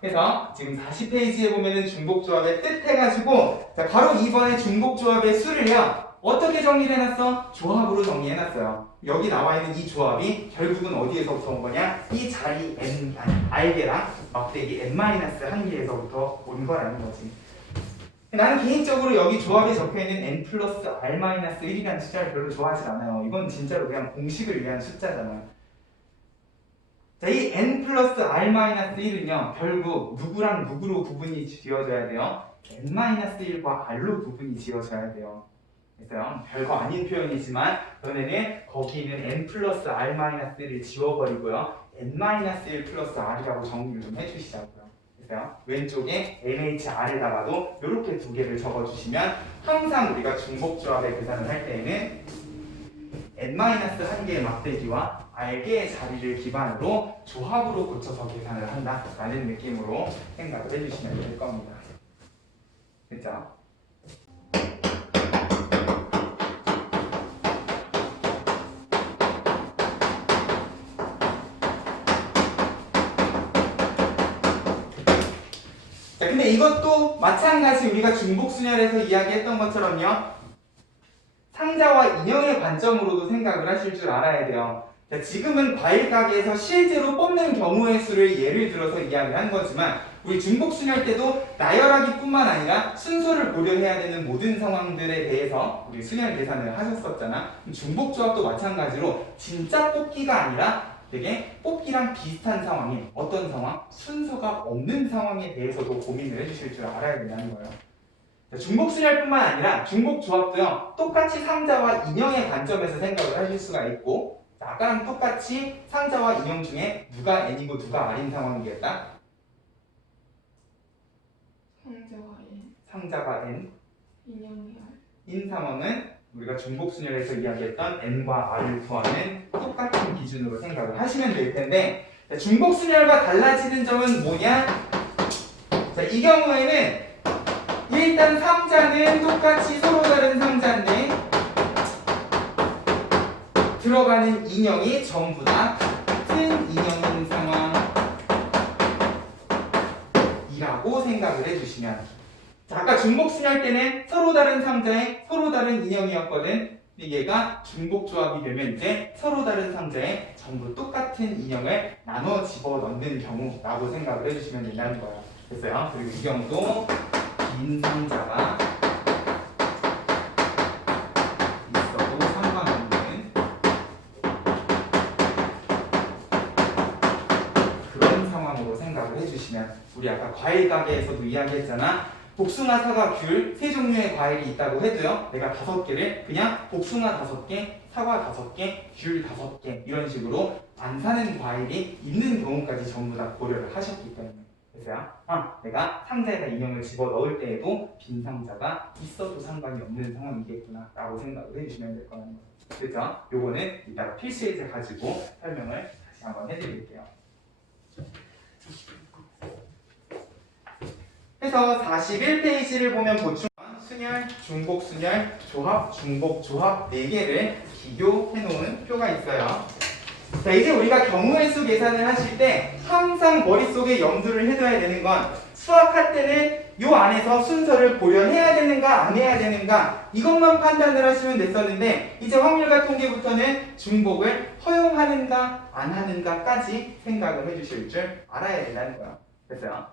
그래서 지금 40페이지에 보면은 중복조합의 뜻 해가지고 자, 바로 2번에 중복조합의 수를요 어떻게 정리를 해놨어? 조합으로 정리해놨어요. 여기 나와 있는 이 조합이 결국은 어디에서부터 온 거냐? 이 자리 N, R개랑 막대기 N-1개에서부터 온 거라는 거지. 나는 개인적으로 여기 조합에 적혀있는 N 플러스 R-1이라는 숫자를 별로 좋아하지 않아요. 이건 진짜로 그냥 공식을 위한 숫자잖아요. 자, 이 N 플러스 R-1은요 결국 누구랑 누구로 구분이 되어져야 돼요? n-1과 r로 구분이 지어져야 돼요. 그래서 별거 아닌 표현이지만 너네는 거기 있는 n 플러스 r-를 지워버리고요. n-1 플러스 r이라고 정리를 좀 해주시자고요. 그래서 왼쪽에 NHR에다가도 이렇게 두 개를 적어주시면 항상 우리가 중복조합의 계산을 할 때에는 n-1개의 막대기와 r개의 자리를 기반으로 조합으로 고쳐서 계산을 한다라는 느낌으로 생각을 해주시면 될 겁니다. 그죠? 자, 근데 이것도 마찬가지 우리가 중복순열에서 이야기했던 것처럼요. 상자와 인형의 관점으로도 생각을 하실 줄 알아야 돼요. 자, 지금은 과일 가게에서 실제로 뽑는 경우의 수를 예를 들어서 이야기를 한 거지만 우리 중복순열 때도 나열하기뿐만 아니라 순서를 고려해야 되는 모든 상황들에 대해서 우리 순열 계산을 하셨었잖아. 중복조합도 마찬가지로 진짜 뽑기가 아니라 되게 뽑기랑 비슷한 상황이 어떤 상황? 순서가 없는 상황에 대해서도 고민을 해주실 줄 알아야 된다는 거예요. 중복순열뿐만 아니라 중복조합도요. 똑같이 상자와 인형의 관점에서 생각을 하실 수가 있고 아까랑 똑같이 상자와 인형 중에 누가 n이고 누가 r인 상황이겠다? 상자가 n, 인형이 인 상황은 우리가 중복순열에서 이야기했던 n과 r을 구하는 똑같은 기준으로 생각을 하시면 될 텐데 중복순열과 달라지는 점은 뭐냐? 자, 이 경우에는 일단 상자는 똑같이 서로 다른 상자인데 들어가는 인형이 전부 다 같은 인형인 상황이라고 생각을 해주시면 자, 아까 중복순열 때는 서로 다른 상자에 서로 다른 인형이었거든. 근데 얘가 중복조합이 되면 이제 서로 다른 상자에 전부 똑같은 인형을 나눠 집어넣는 경우라고 생각을 해주시면 된다는 거예요. 됐어요? 그리고 이 경우도 빈 상자가 있어도 상관없는 그런 상황으로 생각을 해주시면 우리 아까 과일 가게에서도 이야기했잖아. 복숭아, 사과, 귤 세 종류의 과일이 있다고 해도요. 내가 5개를 그냥 복숭아 5개, 사과 5개, 귤 5개 이런 식으로 안 사는 과일이 있는 경우까지 전부 다 고려를 하셨기 때문에 됐어요? 내가 상자에다 인형을 집어넣을 때에도 빈 상자가 있어도 상관이 없는 상황이겠구나 라고 생각을 해주시면 될 거예요. 그렇죠? 요거는 이따가 필수예제 가지고 설명을 다시 한번 해드릴게요. 그래서 41페이지를 보면 보충 순열, 중복순열, 조합, 중복조합 4개를 비교해 놓은 표가 있어요. 자, 이제 우리가 경우의 수 계산을 하실 때 항상 머릿속에 염두를 해둬야 되는 건 수학할 때는 요 안에서 순서를 고려해야 되는가 안 해야 되는가 이것만 판단을 하시면 됐었는데 이제 확률과 통계부터는 중복을 허용하는가 안 하는가까지 생각을 해주실 줄 알아야 된다는 거야. 됐어요?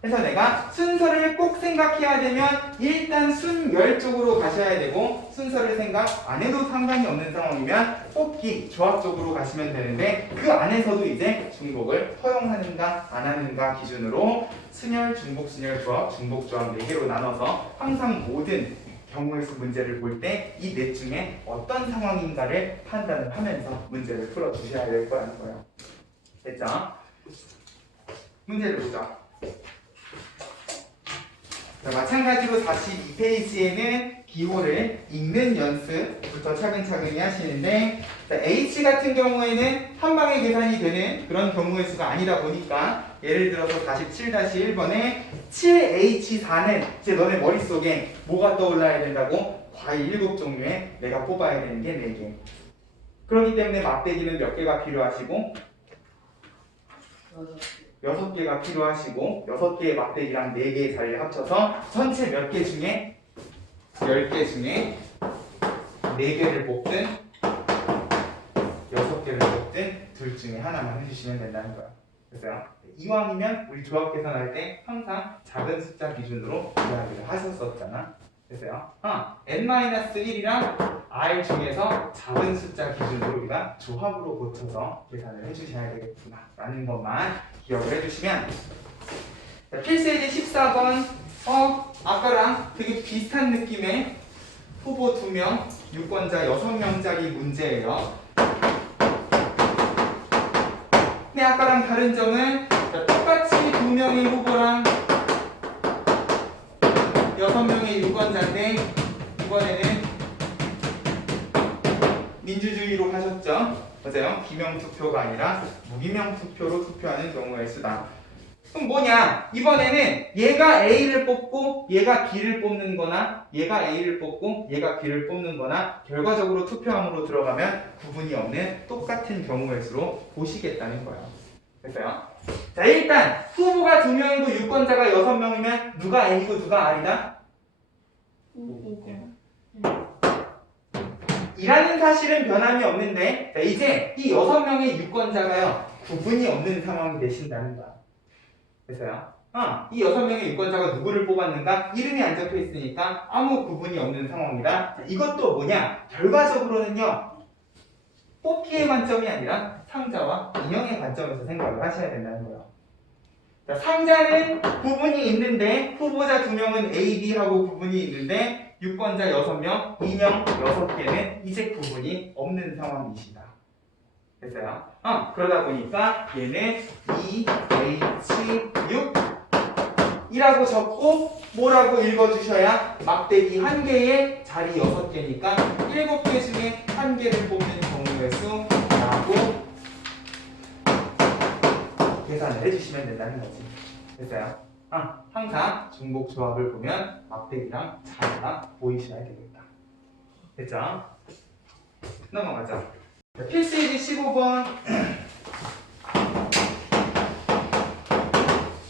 그래서 내가 순서를 꼭 생각해야 되면 일단 순열 쪽으로 가셔야 되고 순서를 생각 안 해도 상관이 없는 상황이면 뽑기, 조합 쪽으로 가시면 되는데 그 안에서도 이제 중복을 허용하는가 안 하는가 기준으로 순열, 중복, 순열, 조합, 중복, 조합 4개로 나눠서 항상 모든 경우의 수 문제를 볼 때 이 넷 중에 어떤 상황인가를 판단을 하면서 문제를 풀어주셔야 될 거라는 거예요. 됐죠? 문제를 보죠. 자, 마찬가지로 42페이지에는 기호를 읽는 연습부터 차근차근히 하시는데 자, H 같은 경우에는 한 방에 계산이 되는 그런 경우의 수가 아니다 보니까 예를 들어서 47-1번에 7H4는 이제 너네 머릿속에 뭐가 떠올라야 된다고? 과일 7종류에 내가 뽑아야 되는 게 4개. 그렇기 때문에 막대기는 몇 개가 필요하시고 6개가 필요하시고 6개의 막대기랑 4개의 자리를 합쳐서 전체 몇 개 중에 10개 중에 4개를 뽑든 6개를 뽑든 둘 중에 하나만 해주시면 된다는 거야. 됐어요? 이왕이면 우리 조합 계산할 때 항상 작은 숫자 기준으로 이야기를 하셨었잖아. 됐어요? n-1이랑 r 중에서 작은 숫자 기준으로 우리가 조합으로 고쳐서 계산을 해주셔야 되겠구나 라는 것만 기억을 해주시면 자, 필수예제 14번 아까랑 되게 비슷한 느낌의 후보 2명, 유권자 6명짜리 문제예요. 근데 아까랑 다른 점은 똑같이 2명의 후보랑 6명의 유권자인데 이번에는 민주주의로 가셨죠? 맞아요. 기명 투표가 아니라 무기명 투표로 투표하는 경우의 수다. 그럼 뭐냐? 이번에는 얘가 A를 뽑고 얘가 B를 뽑는 거나 얘가 A를 뽑고 얘가 B를 뽑는 거나 결과적으로 투표함으로 들어가면 구분이 없는 똑같은 경우의 수로 보시겠다는 거예요. 됐어요? 자, 일단 후보가 2명이고 유권자가 6명이면 누가 A고 누가 R이다? 이라는 사실은 변함이 없는데, 자, 이제 이 6명의 유권자가요 구분이 없는 상황이 되신다는 거야. 됐어요? 이 6명의 유권자가 누구를 뽑았는가? 이름이 안 적혀 있으니까 아무 구분이 없는 상황이다. 자, 이것도 뭐냐? 결과적으로는요 뽑기의 관점이 아니라 상자와 인형의 관점에서 생각을 하셔야 된다는 거예요. 자, 상자는 구분이 있는데 후보자 2명은 A, B하고 구분이 있는데 유권자 6명, 인형 6개는 이제 구분이 없는 상황이시다. 됐어요? 그러다 보니까 얘는 2H6 이라고 적고 뭐라고 읽어주셔야 막대기 1개에 자리 6개니까 7개 중에 1개를 뽑는 경우의 수라고 계산을 해주시면 된다는 거지. 됐어요? 항상 중복 조합을 보면 막대기랑 자리가 보이셔야 되겠다. 됐죠? 넘어가죠. 필수이지 15번.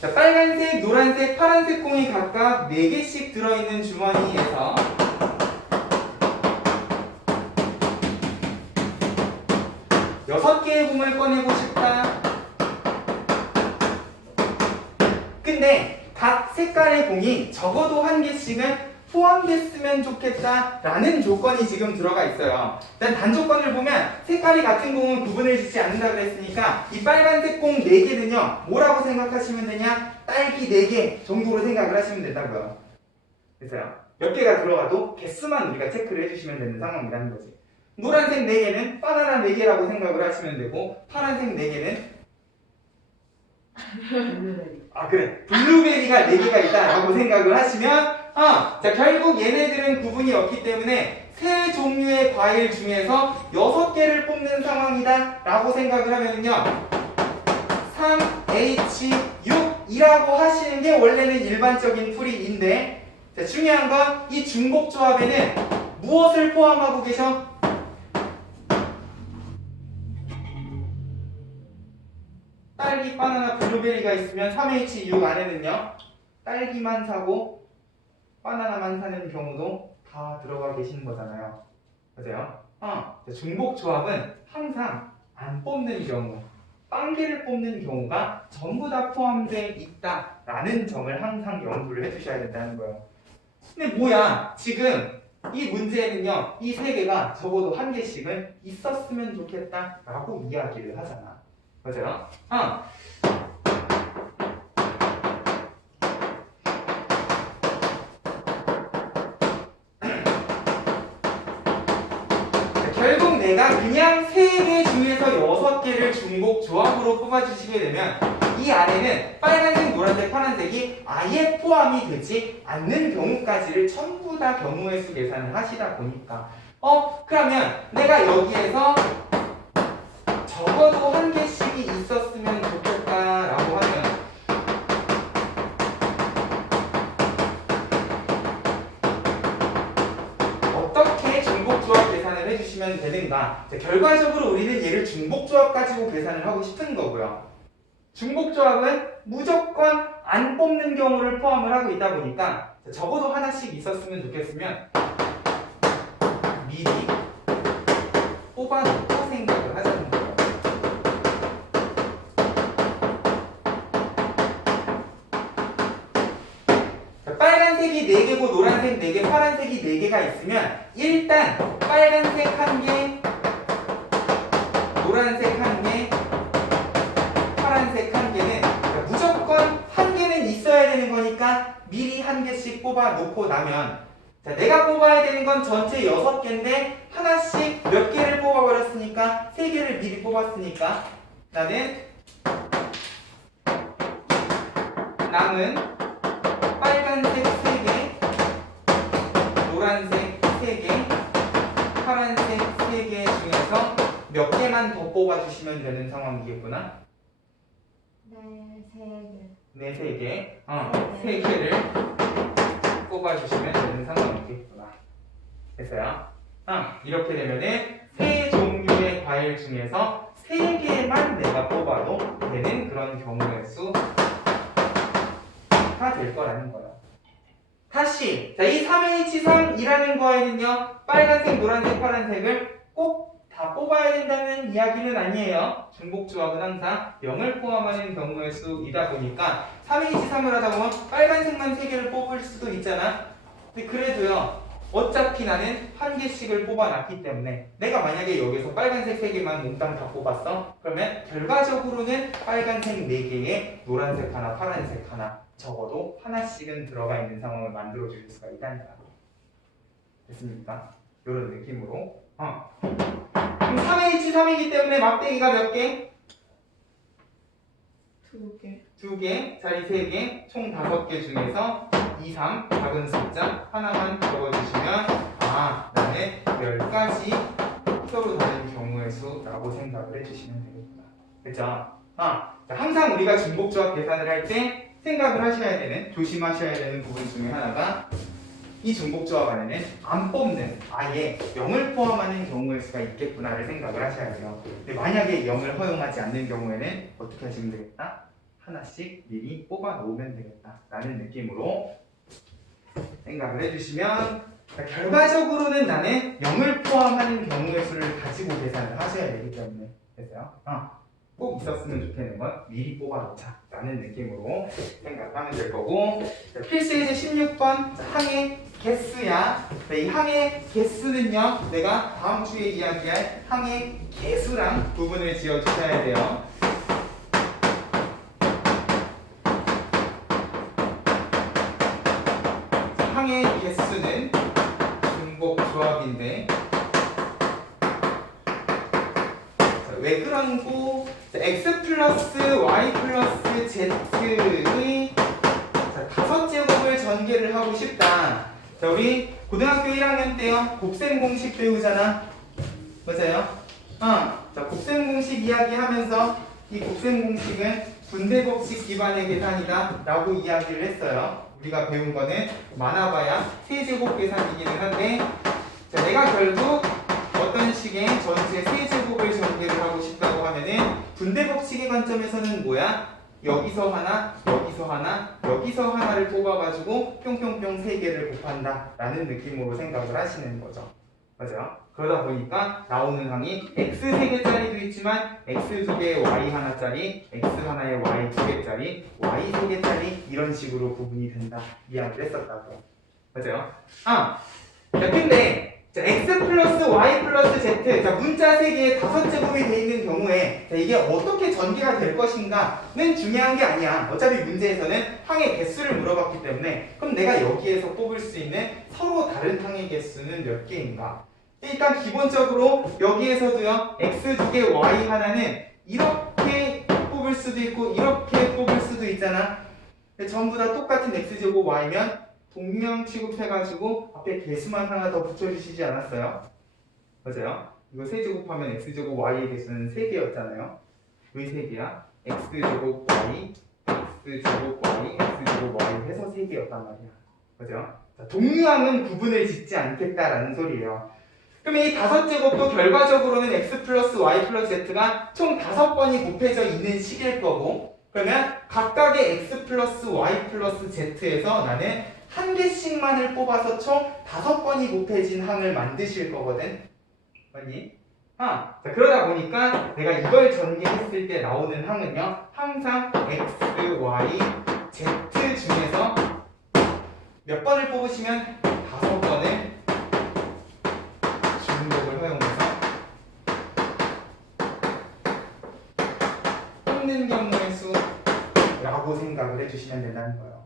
자, 빨간색, 노란색, 파란색 공이 각각 4개씩 들어있는 주머니에서 여섯 개의 공을 꺼내고 싶다. 근데 각 색깔의 공이 적어도 1개씩은 포함됐으면 좋겠다라는 조건이 지금 들어가 있어요. 일단 단조건을 보면 색깔이 같은 공은 구분을 짓지 않는다 그랬으니까 이 빨간색 공 4개는요 뭐라고 생각하시면 되냐? 딸기 4개 정도로 생각을 하시면 된다고요. 됐어요? 몇 개가 들어가도 개수만 우리가 체크를 해주시면 되는 상황이라는 거지. 노란색 4개는 바나나 4개라고 생각을 하시면 되고 파란색 4개는 그래 블루베리가 4개가 있다라고 생각을 하시면 자, 결국 얘네들은 구분이 없기 때문에 세 종류의 과일 중에서 6개를 뽑는 상황이다 라고 생각을 하면요 3H6이라고 하시는 게 원래는 일반적인 풀이인데, 자, 중요한 건 이 중복조합에는 무엇을 포함하고 계셔? 딸기, 바나나, 블루베리가 있으면 3H6 안에는요 딸기만 사고 바나나만 사는 경우도 다 들어가 계시는 거잖아요. 맞아요? 중복 조합은 항상 안 뽑는 경우, 빵개를 뽑는 경우가 전부 다 포함되어 있다라는 점을 항상 연구를 해주셔야 된다는 거예요. 근데 뭐야? 지금 이 문제에는요, 이 3개가 적어도 1개씩은 있었으면 좋겠다라고 이야기를 하잖아. 맞아요? 결국 내가 그냥 3개 중에서 6개를 중복 조합으로 뽑아주시게 되면 이 안에는 빨간색, 노란색, 파란색이 아예 포함이 되지 않는 경우까지를 전부 다 경우의 수 계산을 하시다 보니까 그러면 내가 여기에서 적어도 1개씩이 있었으면 좋겠다라고 하면 어떻게 중복조합 계산을 해주시면 되는가? 자, 결과적으로 우리는 얘를 중복조합 가지고 계산을 하고 싶은 거고요. 중복조합은 무조건 안 뽑는 경우를 포함을 하고 있다 보니까 적어도 하나씩 있었으면 좋겠으면 미리 뽑아놓고 생각을 하자는 거예요. 빨간색이 4개고 노란색 4개, 파란색이 4개가 있으면 일단 빨간색 1개, 노란색 1개, 파란색 1개는 무조건 1개는 있어야 되는 거니까 미리 한 개씩 뽑아 놓고 나면 자, 내가 뽑아야 되는 건 전체 6개인데 하나씩 몇 개를 뽑아버렸으니까 3개를 미리 뽑았으니까 나는 남은 빨간색 3개, 노란색 3개, 파란색 3개 중에서 몇 개만 더 뽑아주시면 되는 상황이겠구나. 네, 3개. 네, 3개. 3개를 뽑아주시면 되는 상황이겠구나. 됐어요? 이렇게 되면은 세 종류의 과일 중에서 3개만 내가 뽑아도 되는 그런 경우의 수가 될 거라는 거예요. 다시, 자, 이 3H3이라는 거에는요, 빨간색, 노란색, 파란색을 꼭 다 뽑아야 된다는 이야기는 아니에요. 중복조합은 항상 0을 포함하는 경우의 수이다 보니까 3H3을 하다 보면 빨간색만 3개를 뽑을 수도 있잖아. 근데 그래도요, 어차피 나는 한 개씩을 뽑아놨기 때문에 내가 만약에 여기서 빨간색 3개만 몽땅 다 뽑았어? 그러면 결과적으로는 빨간색 4개에 노란색 하나, 파란색 하나 적어도 하나씩은 들어가 있는 상황을 만들어 줄 수가 있다는 거야. 됐습니까? 이런 느낌으로. 그럼 3H3이기 때문에 막대기가 몇 개? 2개. 2개, 자리 3개, 총 5개 중에서 2, 3, 작은 숫자 하나만 적어주시면 나는 10가지 서로 다른 경우의 수라고 생각을 해주시면 되겠구나. 그쵸? 항상 우리가 중복조합 계산을 할 때 생각을 하셔야 되는, 조심하셔야 되는 부분 중에 하나가 이 중복조합 안에는 안 뽑는, 아예 0을 포함하는 경우의 수가 있겠구나를 생각을 하셔야 돼요. 근데 만약에 0을 허용하지 않는 경우에는 어떻게 하시면 되겠다? 하나씩 미리 뽑아 놓으면 되겠다 라는 느낌으로 생각을 해주시면, 결과적으로는 나는 0을 포함하는 경우의 수를 가지고 계산을 하셔야 되기 때문에, 됐어요? 꼭 있었으면 좋겠는 건 미리 뽑아 놓자 라는 느낌으로 생각하면 될 거고, 필수예제 16번 항의 개수야. 이 항의 개수는요, 내가 다음 주에 이야기할 항의 개수랑 구분을 지어 주셔야 돼요. 항의 개수는 중복 조합인데, 왜 그런고 x 플러스 y 플러스 z의 5제곱을 전개를 하고 싶다. 자, 우리 고등학교 1학년 때요, 곱셈 공식 배우잖아. 맞아요? 자, 곱셈 공식 이야기하면서 이 곱셈 공식은 분배 법칙 기반의 계산이다 라고 이야기를 했어요. 우리가 배운 거는 많아봐야 세제곱 계산이기는 한데, 자, 내가 결국 어떤 식의 전체 세제곱을 전개를 하고 싶다고 하면은 분배 법칙의 관점에서는 뭐야? 여기서 하나, 여기서 하나, 여기서 하나를 뽑아가지고 뿅뿅뿅 3개를 곱한다 라는 느낌으로 생각을 하시는 거죠. 맞아요? 그러다 보니까 나오는 항이 x 3개짜리도 있지만 x 2개, y 하나짜리, x 하나에 y 2개짜리, y 3개짜리 이런 식으로 구분이 된다 이야기를 했었다고. 맞아요? 자, 근데 자, x 플러스 y 플러스 z, 자, 문자 3개에 5제곱이 되어 있는 경우에 자, 이게 어떻게 전개가 될 것인가는 중요한 게 아니야. 어차피 문제에서는 항의 개수를 물어봤기 때문에 그럼 내가 여기에서 뽑을 수 있는 서로 다른 항의 개수는 몇 개인가? 일단 기본적으로 여기에서도요, x 2개, y 하나는 이렇게 뽑을 수도 있고 이렇게 뽑을 수도 있잖아. 전부 다 똑같은 x제곱 y면 동명 취급해가지고 앞에 개수만 하나 더 붙여주시지 않았어요? 맞아요? 이거 세제곱하면 x제곱 y의 개수는 3개였잖아요. 왜 3개야? x제곱 y, x제곱 y, x제곱 y 해서 3개였단 말이야. 그죠? 동류항은 구분을 짓지 않겠다라는 소리예요. 그럼 이 5제곱도 결과적으로는 x 플러스 y 플러스 z가 총 5번이 곱해져 있는 식일 거고, 그러면 각각의 x 플러스 y 플러스 z에서 나는 한 개씩만을 뽑아서 총 5번이 곱해진 항을 만드실 거거든. 맞니? 자, 그러다 보니까 내가 이걸 전개했을 때 나오는 항은요, 항상 x, y, z 중에서 몇 번을 뽑으시면 5번을 중복을 허용해서 뽑는 경우의 수라고 생각을 해주시면 된다는 거예요.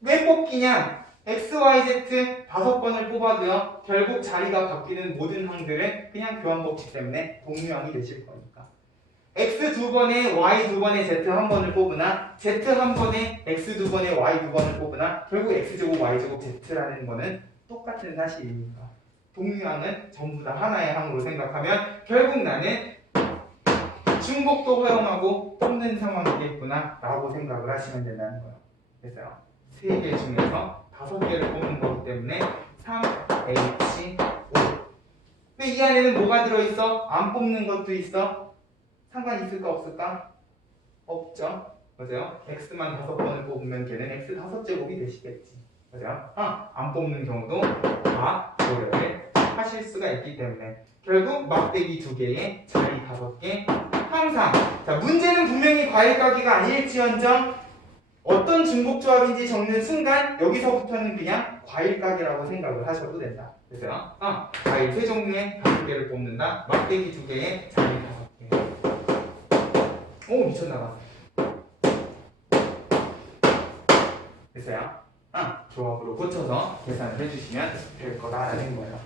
왜 뽑기냐? x, y, z 5번을 뽑아도요. 결국 자리가 바뀌는 모든 항들은 그냥 교환 법칙 때문에 동류항이 되실 거니까. x 2번에 y 2번에 z 1번을 뽑으나 z 1번에 x 2번에 y 2번을 뽑으나 결국 x제곱 y제곱 z라는 거는 똑같은 사실이니까 동류항은 전부 다 하나의 항으로 생각하면 결국 나는 중복도 허용하고 뽑는 상황이겠구나 라고 생각을 하시면 된다는 거예요. 그래서 3개 중에서 5개를 뽑는 거기 때문에 3H5. 근데 이 안에는 뭐가 들어있어? 안 뽑는 것도 있어? 상관 있을까 없을까? 없죠. 맞아요? x만 5번을 뽑으면 걔는 x 5제곱이 되시겠지. 맞아요? 안 뽑는 경우도 다 고려를 하실 수가 있기 때문에 결국 막대기 2개에 자리 5개 항상 자 문제는 분명히 과일가기가 아닐지언정 어떤 중복조합인지 적는 순간 여기서부터는 그냥 과일가기라고 생각을 하셔도 된다. 그래서 과일 3종류에 5개를 뽑는다. 막대기 2개에 자리 5개. 오 미쳤나봐. 됐어요? 조합으로 고쳐서 계산을 해주시면 될 거다라는 거예요.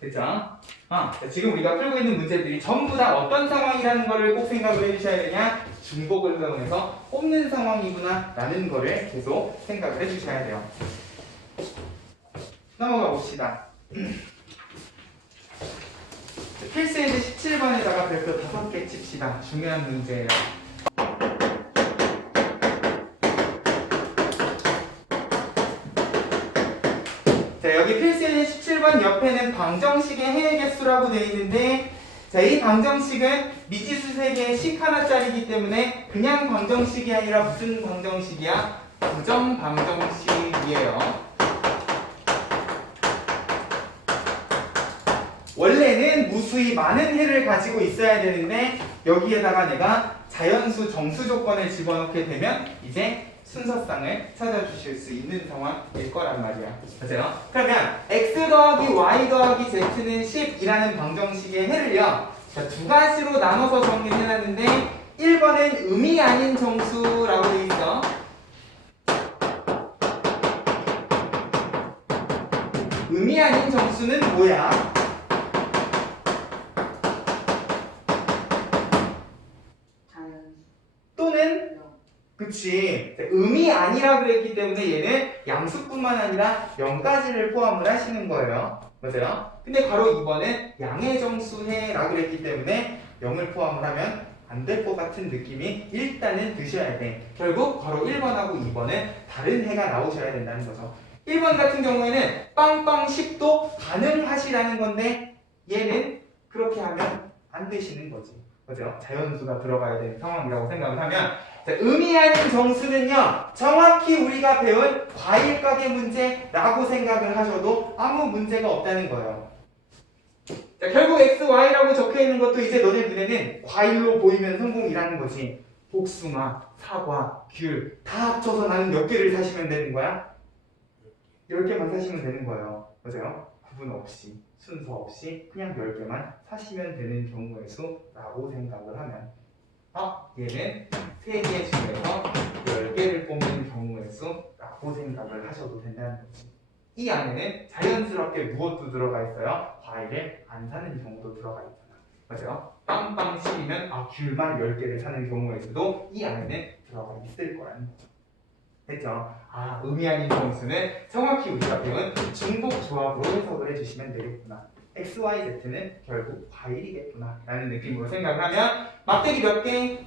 됐죠? 자, 지금 우리가 풀고 있는 문제들이 전부 다 어떤 상황이라는 거를 꼭 생각을 해주셔야 되냐? 중복을 사용해서 뽑는 상황이구나 라는 거를 계속 생각을 해주셔야 돼요. 넘어가 봅시다. 필수에드 17번에다가 별표 5개 칩시다. 중요한 문제예요. 자, 여기 필수에드 17번 옆에는 방정식의 해의 개수라고 되어 있는데 자, 이 방정식은 미지수 세개에 식 하나짜리이기 때문에 그냥 방정식이 아니라 무슨 방정식이야? 부정 방정식이에요. 원래는 무수히 많은 해를 가지고 있어야 되는데 여기에다가 내가 자연수 정수 조건을 집어넣게 되면 이제 순서상을 찾아주실 수 있는 상황일 거란 말이야. 맞아요? 그러면 x 더하기 y 더하기 z는 10이라는 방정식의 해를요. 자, 두 가지로 나눠서 정리를 해놨는데 1번은 의미 아닌 정수라고 되어 있어. 의미 아닌 정수는 뭐야? 또는 그치. 의미 아니라 그랬기 때문에 얘는 양수뿐만 아니라 0까지를 포함을 하시는 거예요. 맞아요? 근데 바로 2번은 양의 정수해라고 그랬기 때문에 0을 포함을 하면 안 될 것 같은 느낌이 일단은 드셔야 돼. 결국 바로 1번하고 2번은 다른 해가 나오셔야 된다는 거죠. 1번 같은 경우에는 빵빵 10도 가능하시라는 건데 얘는 그렇게 하면 안 되시는 거지. 그죠? 자연수가 들어가야 되는 상황이라고 생각을 하면 자, 의미 아닌 정수는요 정확히 우리가 배운 과일가게 문제라고 생각을 하셔도 아무 문제가 없다는 거예요. 자, 결국 x, y라고 적혀있는 것도 이제 너네 눈에는 과일로 보이면 성공이라는 거지. 복숭아, 사과, 귤 다 합쳐서 나는 몇 개를 사시면 되는 거야? 10개만 사시면 되는 거예요. 맞아요? 구분 없이 순서 없이 그냥 10개만 사시면 되는 경우의 수라고 생각을 하면 얘는 3개 중에서 10개를 뽑는 경우의 수라고 생각을 하셔도 된다는 거지. 이 안에는 자연스럽게 무엇도 들어가 있어요? 과일을 안 사는 경우도 들어가 있잖아. 맞아요? 빵빵 10이면 귤만 10개를 사는 경우의 수도 이 안에는 들어가 있을 거라는 거죠. 됐죠? 의미 아닌 정수는 정확히 우리가 배운 중복 조합으로 해석을 해주시면 되겠구나. x, y, z는 결국 과일이겠구나 라는 느낌으로 생각하면 막대기 몇 개?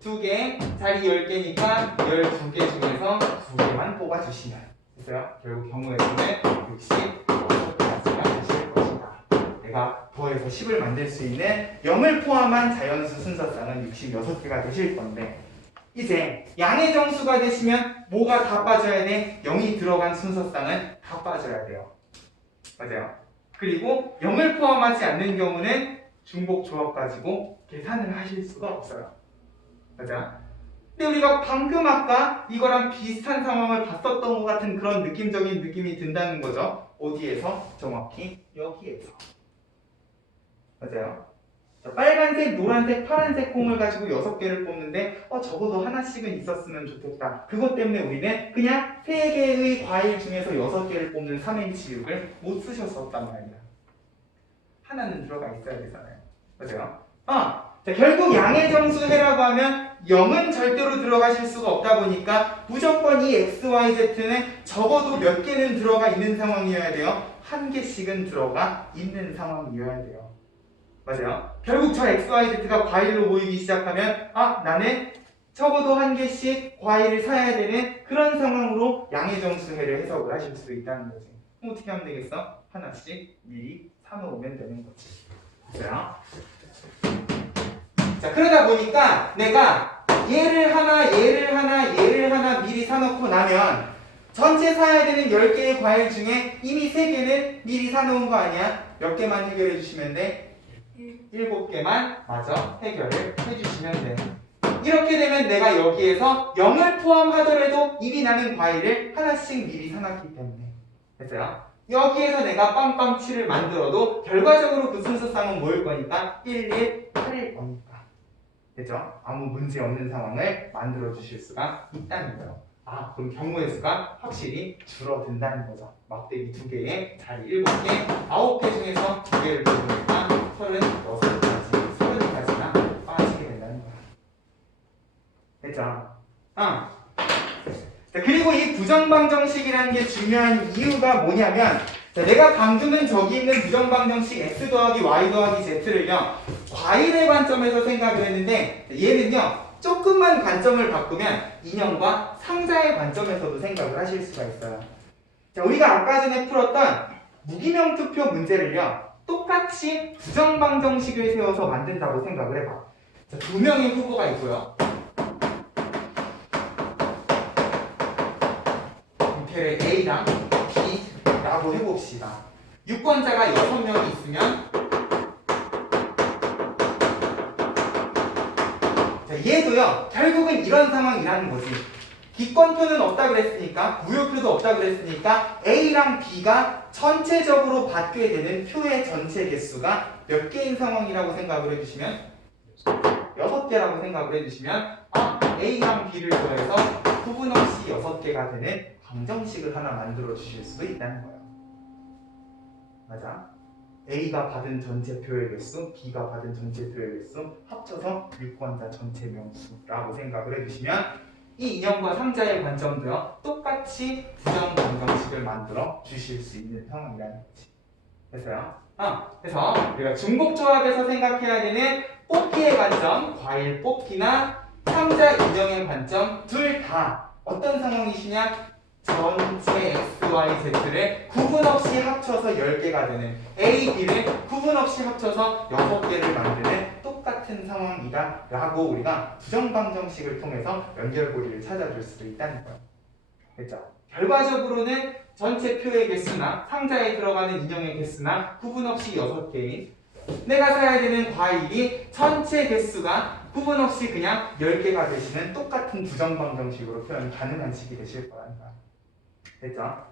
2개, 자리 10개니까 12개 중에서 2개만 뽑아주시면 됐어요? 결국 경우의 수는 66가지가 되실 것이다. 내가 더해서 10을 만들 수 있는 0을 포함한 자연수 순서상은 66개가 되실 건데 이제 양의 정수가 되시면 뭐가 다 빠져야 돼? 0이 들어간 순서상은 다 빠져야 돼요. 맞아요? 그리고 0을 포함하지 않는 경우는 중복 조합 가지고 계산을 하실 수가 없어요. 맞아? 근데 우리가 방금 아까 이거랑 비슷한 상황을 봤었던 것 같은 그런 느낌적인 느낌이 든다는 거죠. 어디에서? 정확히 여기에서. 맞아요? 자, 빨간색, 노란색, 파란색 콩을 가지고 6개를 뽑는데 적어도 하나씩은 있었으면 좋겠다. 그것 때문에 우리는 그냥 3개의 과일 중에서 6개를 뽑는 삼행시육을 못 쓰셨었단 말이야. 하나는 들어가 있어야 되잖아요. 맞아요? 자, 결국 양의 정수 해라고 하면 0은 절대로 들어가실 수가 없다 보니까 무조건 이 x, y, z는 적어도 몇 개는 들어가 있는 상황이어야 돼요. 한 개씩은 들어가 있는 상황이어야 돼요. 맞아요? 결국 저 x, y, z가 과일로 보이기 시작하면 나는 적어도 한 개씩 과일을 사야 되는 그런 상황으로 양의 정수해를 해석을 하실 수 있다는 거지. 그럼 어떻게 하면 되겠어? 하나씩 미리 사놓으면 되는 거지. 그죠? 자, 그러다 보니까 내가 얘를 하나 미리 사놓고 나면 전체 사야 되는 10개의 과일 중에 이미 3개는 미리 사놓은 거 아니야? 몇 개만 해결해 주시면 돼? 7개만 마저 해결을 해주시면 돼. 이렇게 되면 내가 여기에서 0을 포함하더라도 이미 나는 과일을 하나씩 미리 사놨기 때문에. 됐어요? 여기에서 내가 빵빵 7을 만들어도 결과적으로 그 순서상은 뭐일 거니까 1, 1, 8일 거니까. 됐죠? 아무 문제 없는 상황을 만들어 주실 수가 있다는 거예요. 그럼 경우의 수가 확실히 줄어든다는 거죠. 막대기 2개에 자리 7개, 9개 중에서 2개를 뽑으니까 36가지, 30가지나 빠지게 된다는 거야. 됐죠? 자, 그리고 이 부정방정식이라는 게 중요한 이유가 뭐냐면, 내가 강조는 저기 있는 부정방정식 x 더하기 y 더하기 z를요 과일의 관점에서 생각을 했는데, 얘는요 조금만 관점을 바꾸면 인형과 상자의 관점에서도 생각을 하실 수가 있어요. 자, 우리가 아까 전에 풀었던 무기명 투표 문제를요 똑같이 부정방정식을 세워서 만든다고 생각을 해봐. 자, 2명의 후보가 있고요. 이태를 A랑 B라고 해봅시다. 유권자가 6명이 있으면, 자, 얘도요 결국은 이런 상황이라는 거지. 기권표는 없다 그랬으니까, 무효표도 없다 그랬으니까 A랑 B가 전체적으로 받게 되는 표의 전체 개수가 몇 개인 상황이라고 생각을 해주시면, 6개라고 생각을 해주시면 A랑 B를 더해서 구분 없이 6개가 되는 방정식을 하나 만들어 주실 수도 있다는 거예요. 맞아? A가 받은 전체 표의 개수, B가 받은 전체 표의 개수 합쳐서 유권자 전체 명수라고 생각을 해주시면 이 인형과 상자의 관점도요 똑같이 부정 방정식을 만들어 주실 수 있는 상황이라는 거지. 됐어요? 그래서 우리가 중복조합에서 생각해야 되는 뽑기의 관점, 과일 뽑기나 상자 인형의 관점 둘 다 어떤 상황이시냐? 전체 x, y, z를 구분 없이 합쳐서 10개가 되는 a, b를 구분 없이 합쳐서 6개를 만드는 똑같은 상황이다 라고 우리가 부정방정식을 통해서 연결고리를 찾아줄 수도 있다는 거예요. 됐죠? 결과적으로는 전체 표의 개수나 상자에 들어가는 인형의 개수나 구분 없이 6개인, 내가 사야 되는 과일이 전체 개수가 구분 없이 그냥 10개가 되시는 똑같은 부정방정식으로 표현 가능한 식이 되실 거라는 거야. 됐죠?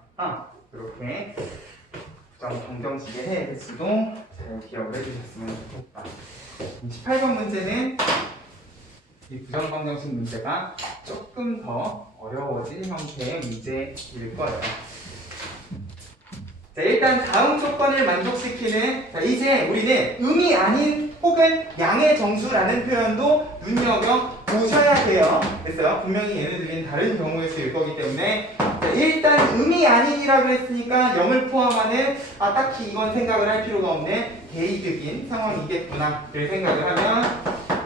이렇게 부정방정식의 해의 개수도 잘 기억을 해주셨으면 좋겠다. 28번 문제는 이 부정방정식 문제가 조금 더 어려워진 형태의 문제일 거예요. 자, 일단 다음 조건을 만족시키는, 이제 우리는 음이 아닌 혹은 양의 정수라는 표현도 눈여겨 보셔야 돼요. 됐어요? 분명히 얘네들은 다른 경우의 수일 거기 때문에, 자, 일단 음이 아닌이라고 했으니까 0을 포함하는 딱히 이건 생각을 할 필요가 없는 개이득인 상황이겠구나를 생각을 하면,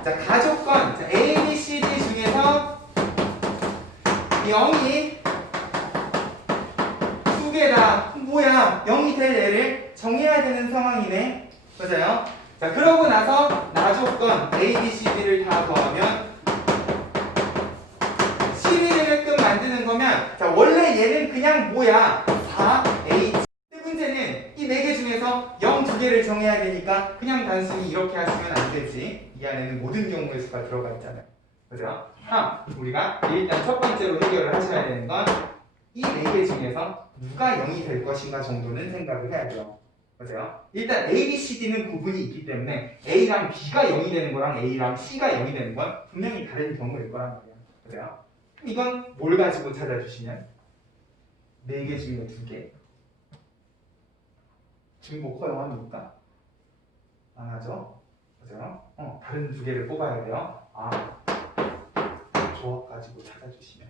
자, 가조건, 자, A, B, C, D 중에서 0이 2개다. 뭐야? 0이 될 애를 정해야 되는 상황이네. 맞아요? 자, 그러고 나서 나조건 A, B, C, D를 다 더하면 10이 되게끔 만드는 거면, 자, 원래 얘는 그냥 뭐야? 4, H. 문제는 이 4개 중에서 0 2개를 정해야 되니까 그냥 단순히 이렇게 하시면 안 되지. 이 안에는 모든 경우의 수가 들어가 있잖아요. 그죠? 우리가 일단 첫 번째로 해결을 하셔야 되는 건 이 4개 중에서 누가 0이 될 것인가 정도는 생각을 해야 돼요. 맞아요? 일단 A, B, C, D는 구분이 있기 때문에 A랑 B가 0이 되는 거랑 A랑 C가 0이 되는 건 분명히 다른 경우일 거란 말이야. 맞아요? 이건 뭘 가지고 찾아주시면 4개 중에 2개. 중복 허용합니까? 안 하죠? 맞아요? 다른 2개를 뽑아야 돼요. 조합 가지고 찾아주시면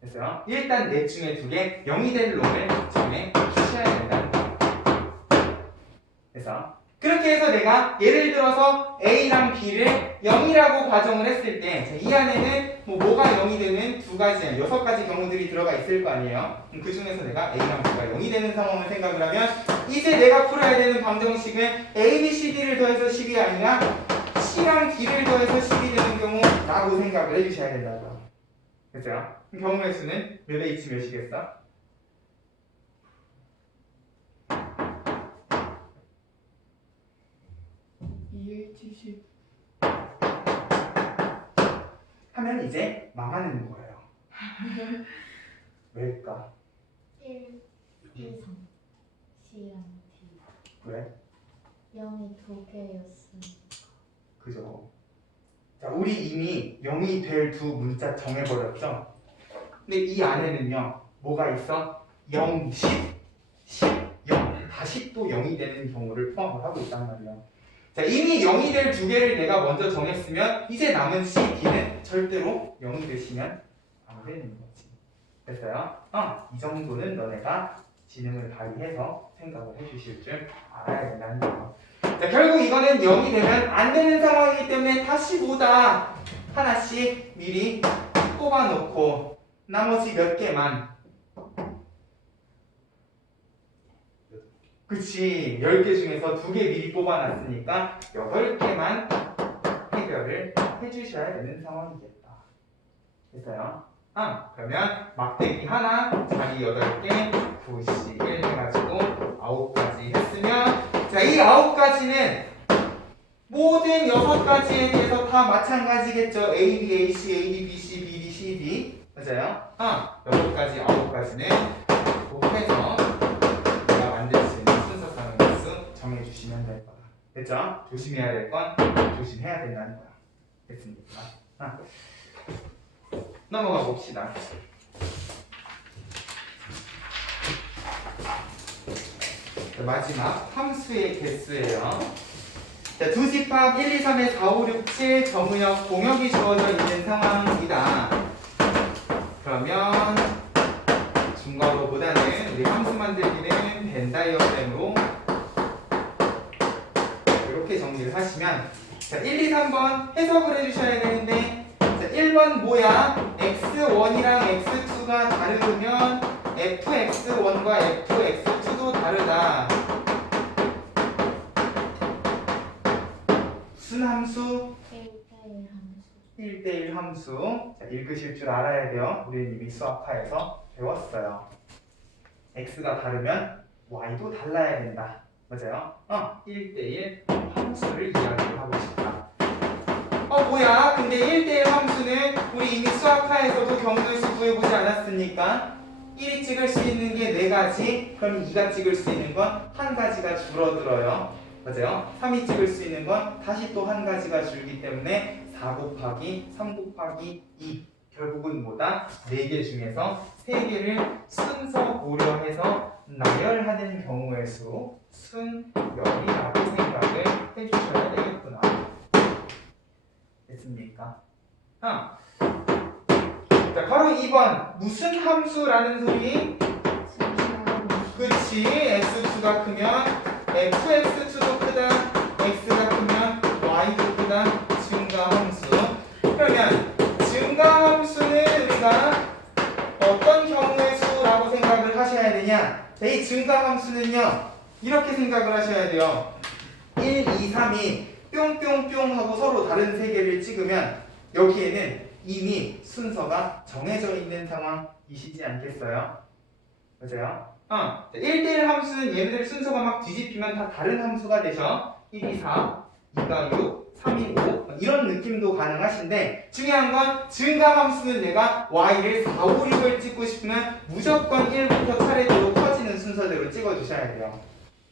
됐어요? 일단 넷 중에 2개 0이 될 놈을 정해 주셔야 된다는 거예요. 그래서 그렇게 해서 내가 예를 들어서 A랑 B를 0이라고 가정을 했을 때 이 안에는 뭐가 0이 되는 2가지, 6가지 경우들이 들어가 있을 거 아니에요. 그 중에서 내가 A랑 B가 0이 되는 상황을 생각을 하면 이제 내가 풀어야 되는 방정식은 A, B, C, D를 더해서 10이 아니라 C랑 D를 더해서 10이 되는 경우라고 생각을 해주셔야 된다고. 됐어요? 경우의 수는 몇 H 몇이겠어? 하면 이제 망하는 거예요. 왜일까? 1, 2, 3 C랑 D 왜? 0이 2개였으니 그죠? 자, 우리 이미 0이 될 두 문자 정해버렸죠? 근데 이 안에는요, 뭐가 있어? 0, 10, 10, 0. 다시 또 0이 되는 경우를 포함을 하고 있단 말이야. 자, 이미 0이 될 2개를 내가 먼저 정했으면 이제 남은 C, D는 절대로 0이 되시면 안 되는 거지. 됐어요? 이 정도는 너네가 지능을 발휘해서 생각을 해주실 줄 알아야 된다는 거. 자, 결국 이거는 0이 되면 안 되는 상황이기 때문에 다시 보다 하나씩 미리 뽑아놓고 나머지 몇 개만, 그치, 10개 중에서 2개 미리 뽑아놨으니까 8개만 해결을 해주셔야 되는 상황이겠다. 됐어요? 그러면 막대기 하나, 자리 8개, 9C1 해가지고 9가지 했으면, 자, 이 9가지는 모든 6가지에 대해서 다 마찬가지겠죠. A, B, A, C, A, D, B, C, B, D, C, D. 맞아요? 6가지, 9가지는 곱해서 내가 만들 수 있는 순서상의 수 정해주시면 될 거다. 됐죠? 조심해야 될 건 조심해야 된다는 거야. 됐습니까? 넘어가 봅시다. 마지막 함수의 개수예요. 자, 두 집합 1, 2, 3에 4, 5, 6, 7 정의역 공역이 주어져 있는 상황입니다. 그러면 중괄호보다는 우리 함수 만들기는 벤 다이어그램으로 이렇게 정리를 하시면, 자, 1, 2, 3번 해석을 해주셔야 되는데, 자, 1번 뭐야? x1이랑 x2가 다르면 fx1과 fx2도 다르다. 무슨 함수? 1대1 함수. 자, 읽으실 줄 알아야 돼요. 우리는 이미 수학화에서 배웠어요. x가 다르면 y도 달라야 된다. 맞아요? 1대1 함수를 이야기하고 싶다. 뭐야? 근데 1대1 함수는 우리 이미 수학화에서도 경도에서 구해보지 않았습니까? 1이 찍을 수 있는 게 4가지, 그럼 2가 찍을 수 있는 건 1가지가 줄어들어요. 맞아요? 3이 찍을 수 있는 건 다시 또 1가지가 줄기 때문에 4 곱하기 3 곱하기 2, 결국은 뭐다? 4개 중에서 3개를 순서 고려해서 나열하는 경우의 수, 순열이라고 생각을 해주셔야 되겠구나. 됐습니까? 자, 바로 2번 무슨 함수라는 소리? 그치, x2가 크면 fx2도 크다, x가 크면 y도 크다, 증가함수. 그러면 증가함수는 우리가 어떤 경우의 수라고 생각을 하셔야 되냐? 자, 이 증가함수는요, 이렇게 생각을 하셔야 돼요. 1, 2, 3이 뿅뿅뿅 하고 서로 다른 세 개를 찍으면 여기에는 이미 순서가 정해져 있는 상황이시지 않겠어요? 맞아요? 1대1 함수는 얘네들 순서가 막 뒤집히면 다 다른 함수가 되죠. 1, 2, 4, 2가 6, 3이 5 이런 느낌도 가능하신데, 중요한 건 증가함수는 내가 y를 4, 5, 6을 찍고 싶으면 무조건 1부터 차례대로 커지는 순서대로 찍어주셔야 돼요.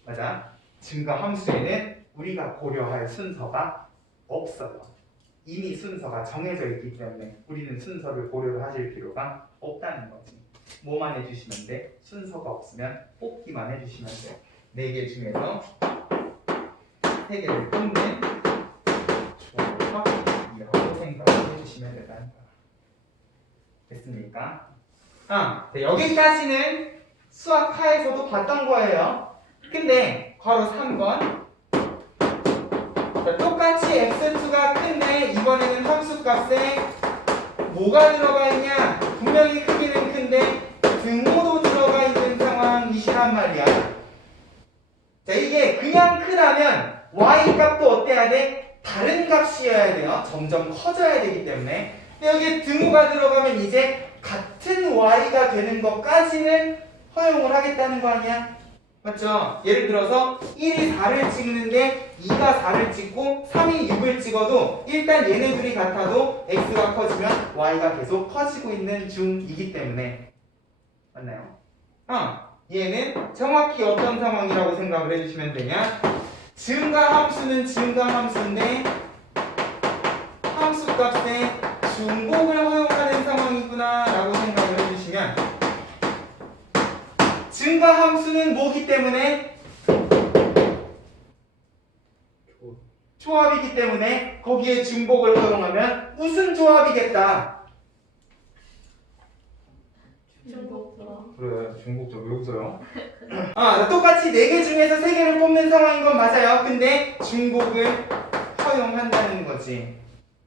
맞아? 증가 함수에는 우리가 고려할 순서가 없어요. 이미 순서가 정해져 있기 때문에 우리는 순서를 고려를 하실 필요가 없다는 거지. 뭐만 해주시면 돼? 순서가 없으면 뽑기만 해주시면 돼. 4개 중에서 3개를 뽑는 조합이라고 생각을 해주시면 된다는 거야. 됐습니까? 네, 여기까지는 수학하에서도 봤던 거예요. 근데 괄호 3번 똑같이 x2가 큰데 이번에는 함수값에 뭐가 들어가 있냐? 분명히 크기는 큰데 등호도 들어가 있는 상황이시란 말이야. 자, 이게 그냥 크다면 y 값도 어때야 돼? 다른 값이어야 돼요. 점점 커져야 되기 때문에. 근데 여기에 등호가 들어가면 이제 같은 y가 되는 것까지는 허용을 하겠다는 거 아니야? 맞죠? 예를 들어서 1이 4를 찍는데 2가 4를 찍고 3이 6을 찍어도 일단 얘네 둘이 같아도 x가 커지면 y가 계속 커지고 있는 중이기 때문에. 맞나요? 얘는 정확히 어떤 상황이라고 생각을 해주시면 되냐? 증가 함수는 증가 함수인데 함수값에 중복을 허용하는 상황이구나 라고 생각을 해주시면, 증가 함수는 뭐기 때문에? 조합이기 때문에 거기에 중복을 허용하면 무슨 조합이겠다? 중복. 그래, 중복조 왜 웃어요? 똑같이 4개 중에서 3개를 뽑는 상황인 건 맞아요. 근데 중복을 허용한다는 거지.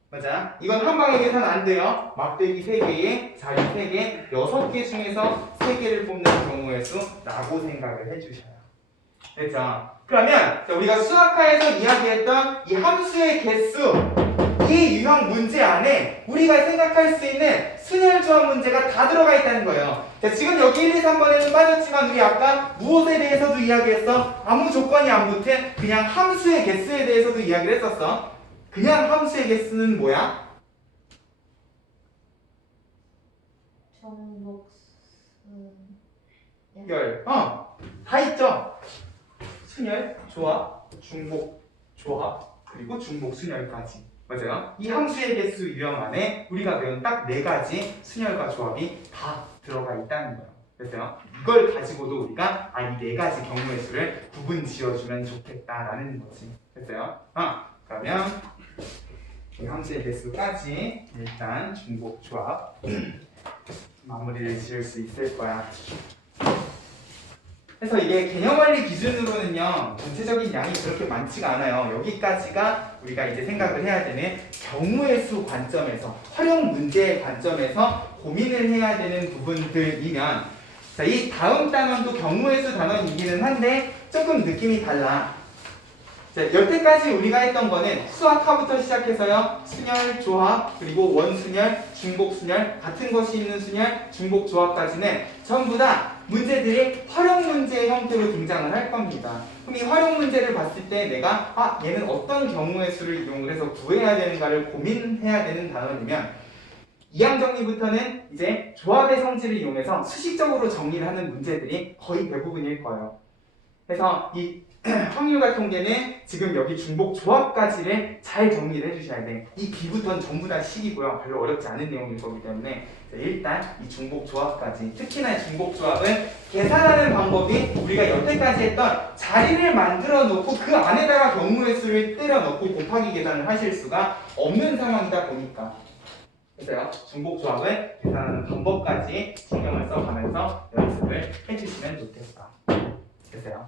맞아? 이건 한 방에 계산 안 돼요. 막대기 3개에 자리 3개, 6개 중에서 3개를 뽑는 경우의 수라고 생각을 해주셔요. 됐죠? 그러면 우리가 수학하에서 이야기했던 이 함수의 개수, 이 유형 문제 안에 우리가 생각할 수 있는 순열 조합 문제가 다 들어가 있다는 거예요. 자, 지금 여기 1, 2, 3번에는 빠졌지만 우리 아까 무엇에 대해서도 이야기했어? 아무 조건이 안 붙은 그냥 함수의 개수에 대해서도 이야기를 했었어. 그냥 함수의 개수는 뭐야? 열. 다 있죠? 순열, 조합, 중복, 조합, 그리고 중복 순열까지. 맞아요? 이 함수의 개수 유형 안에 우리가 배운 딱 4가지 순열과 조합이 다 들어가 있다는 거예요. 됐어요? 이걸 가지고도 우리가 이 4가지 경우의 수를 구분 지어주면 좋겠다라는 거지. 됐어요? 그러면 이 함수의 개수까지 일단 중복 조합 마무리를 지을 수 있을 거야. 그래서 이게 개념원리 기준으로는요, 전체적인 양이 그렇게 많지가 않아요. 여기까지가 우리가 이제 생각을 해야 되는 경우의 수 관점에서, 활용 문제의 관점에서 고민을 해야 되는 부분들이면, 자, 이 다음 단원도 경우의 수 단원이기는 한데 조금 느낌이 달라. 자, 여태까지 우리가 했던 거는 수학하부터 시작해서요, 순열, 조합, 그리고 원순열, 중복순열, 같은 것이 있는 순열, 중복조합까지는 전부 다 문제들이 활용 문제의 형태로 등장을 할 겁니다. 그럼 이 활용 문제를 봤을 때 내가 얘는 어떤 경우의 수를 이용을 해서 구해야 되는가를 고민해야 되는 단원이면, 이항 정리부터는 이제 조합의 성질을 이용해서 수식적으로 정리를 하는 문제들이 거의 대부분일 거예요. 그래서 이 확률과 통계는 지금 여기 중복 조합까지를 잘 정리를 해주셔야 돼. 이 B부터는 전부 다 식이고요. 별로 어렵지 않은 내용일 거기 때문에 일단 이 중복 조합까지, 특히나 중복 조합은 계산하는 방법이 우리가 여태까지 했던 자리를 만들어 놓고 그 안에다가 경우의 수를 때려 넣고 곱하기 계산을 하실 수가 없는 상황이다 보니까, 그래서요, 중복 조합을 계산하는 방법까지 신경을 써가면서 연습을 해주시면 좋겠다. 됐어요?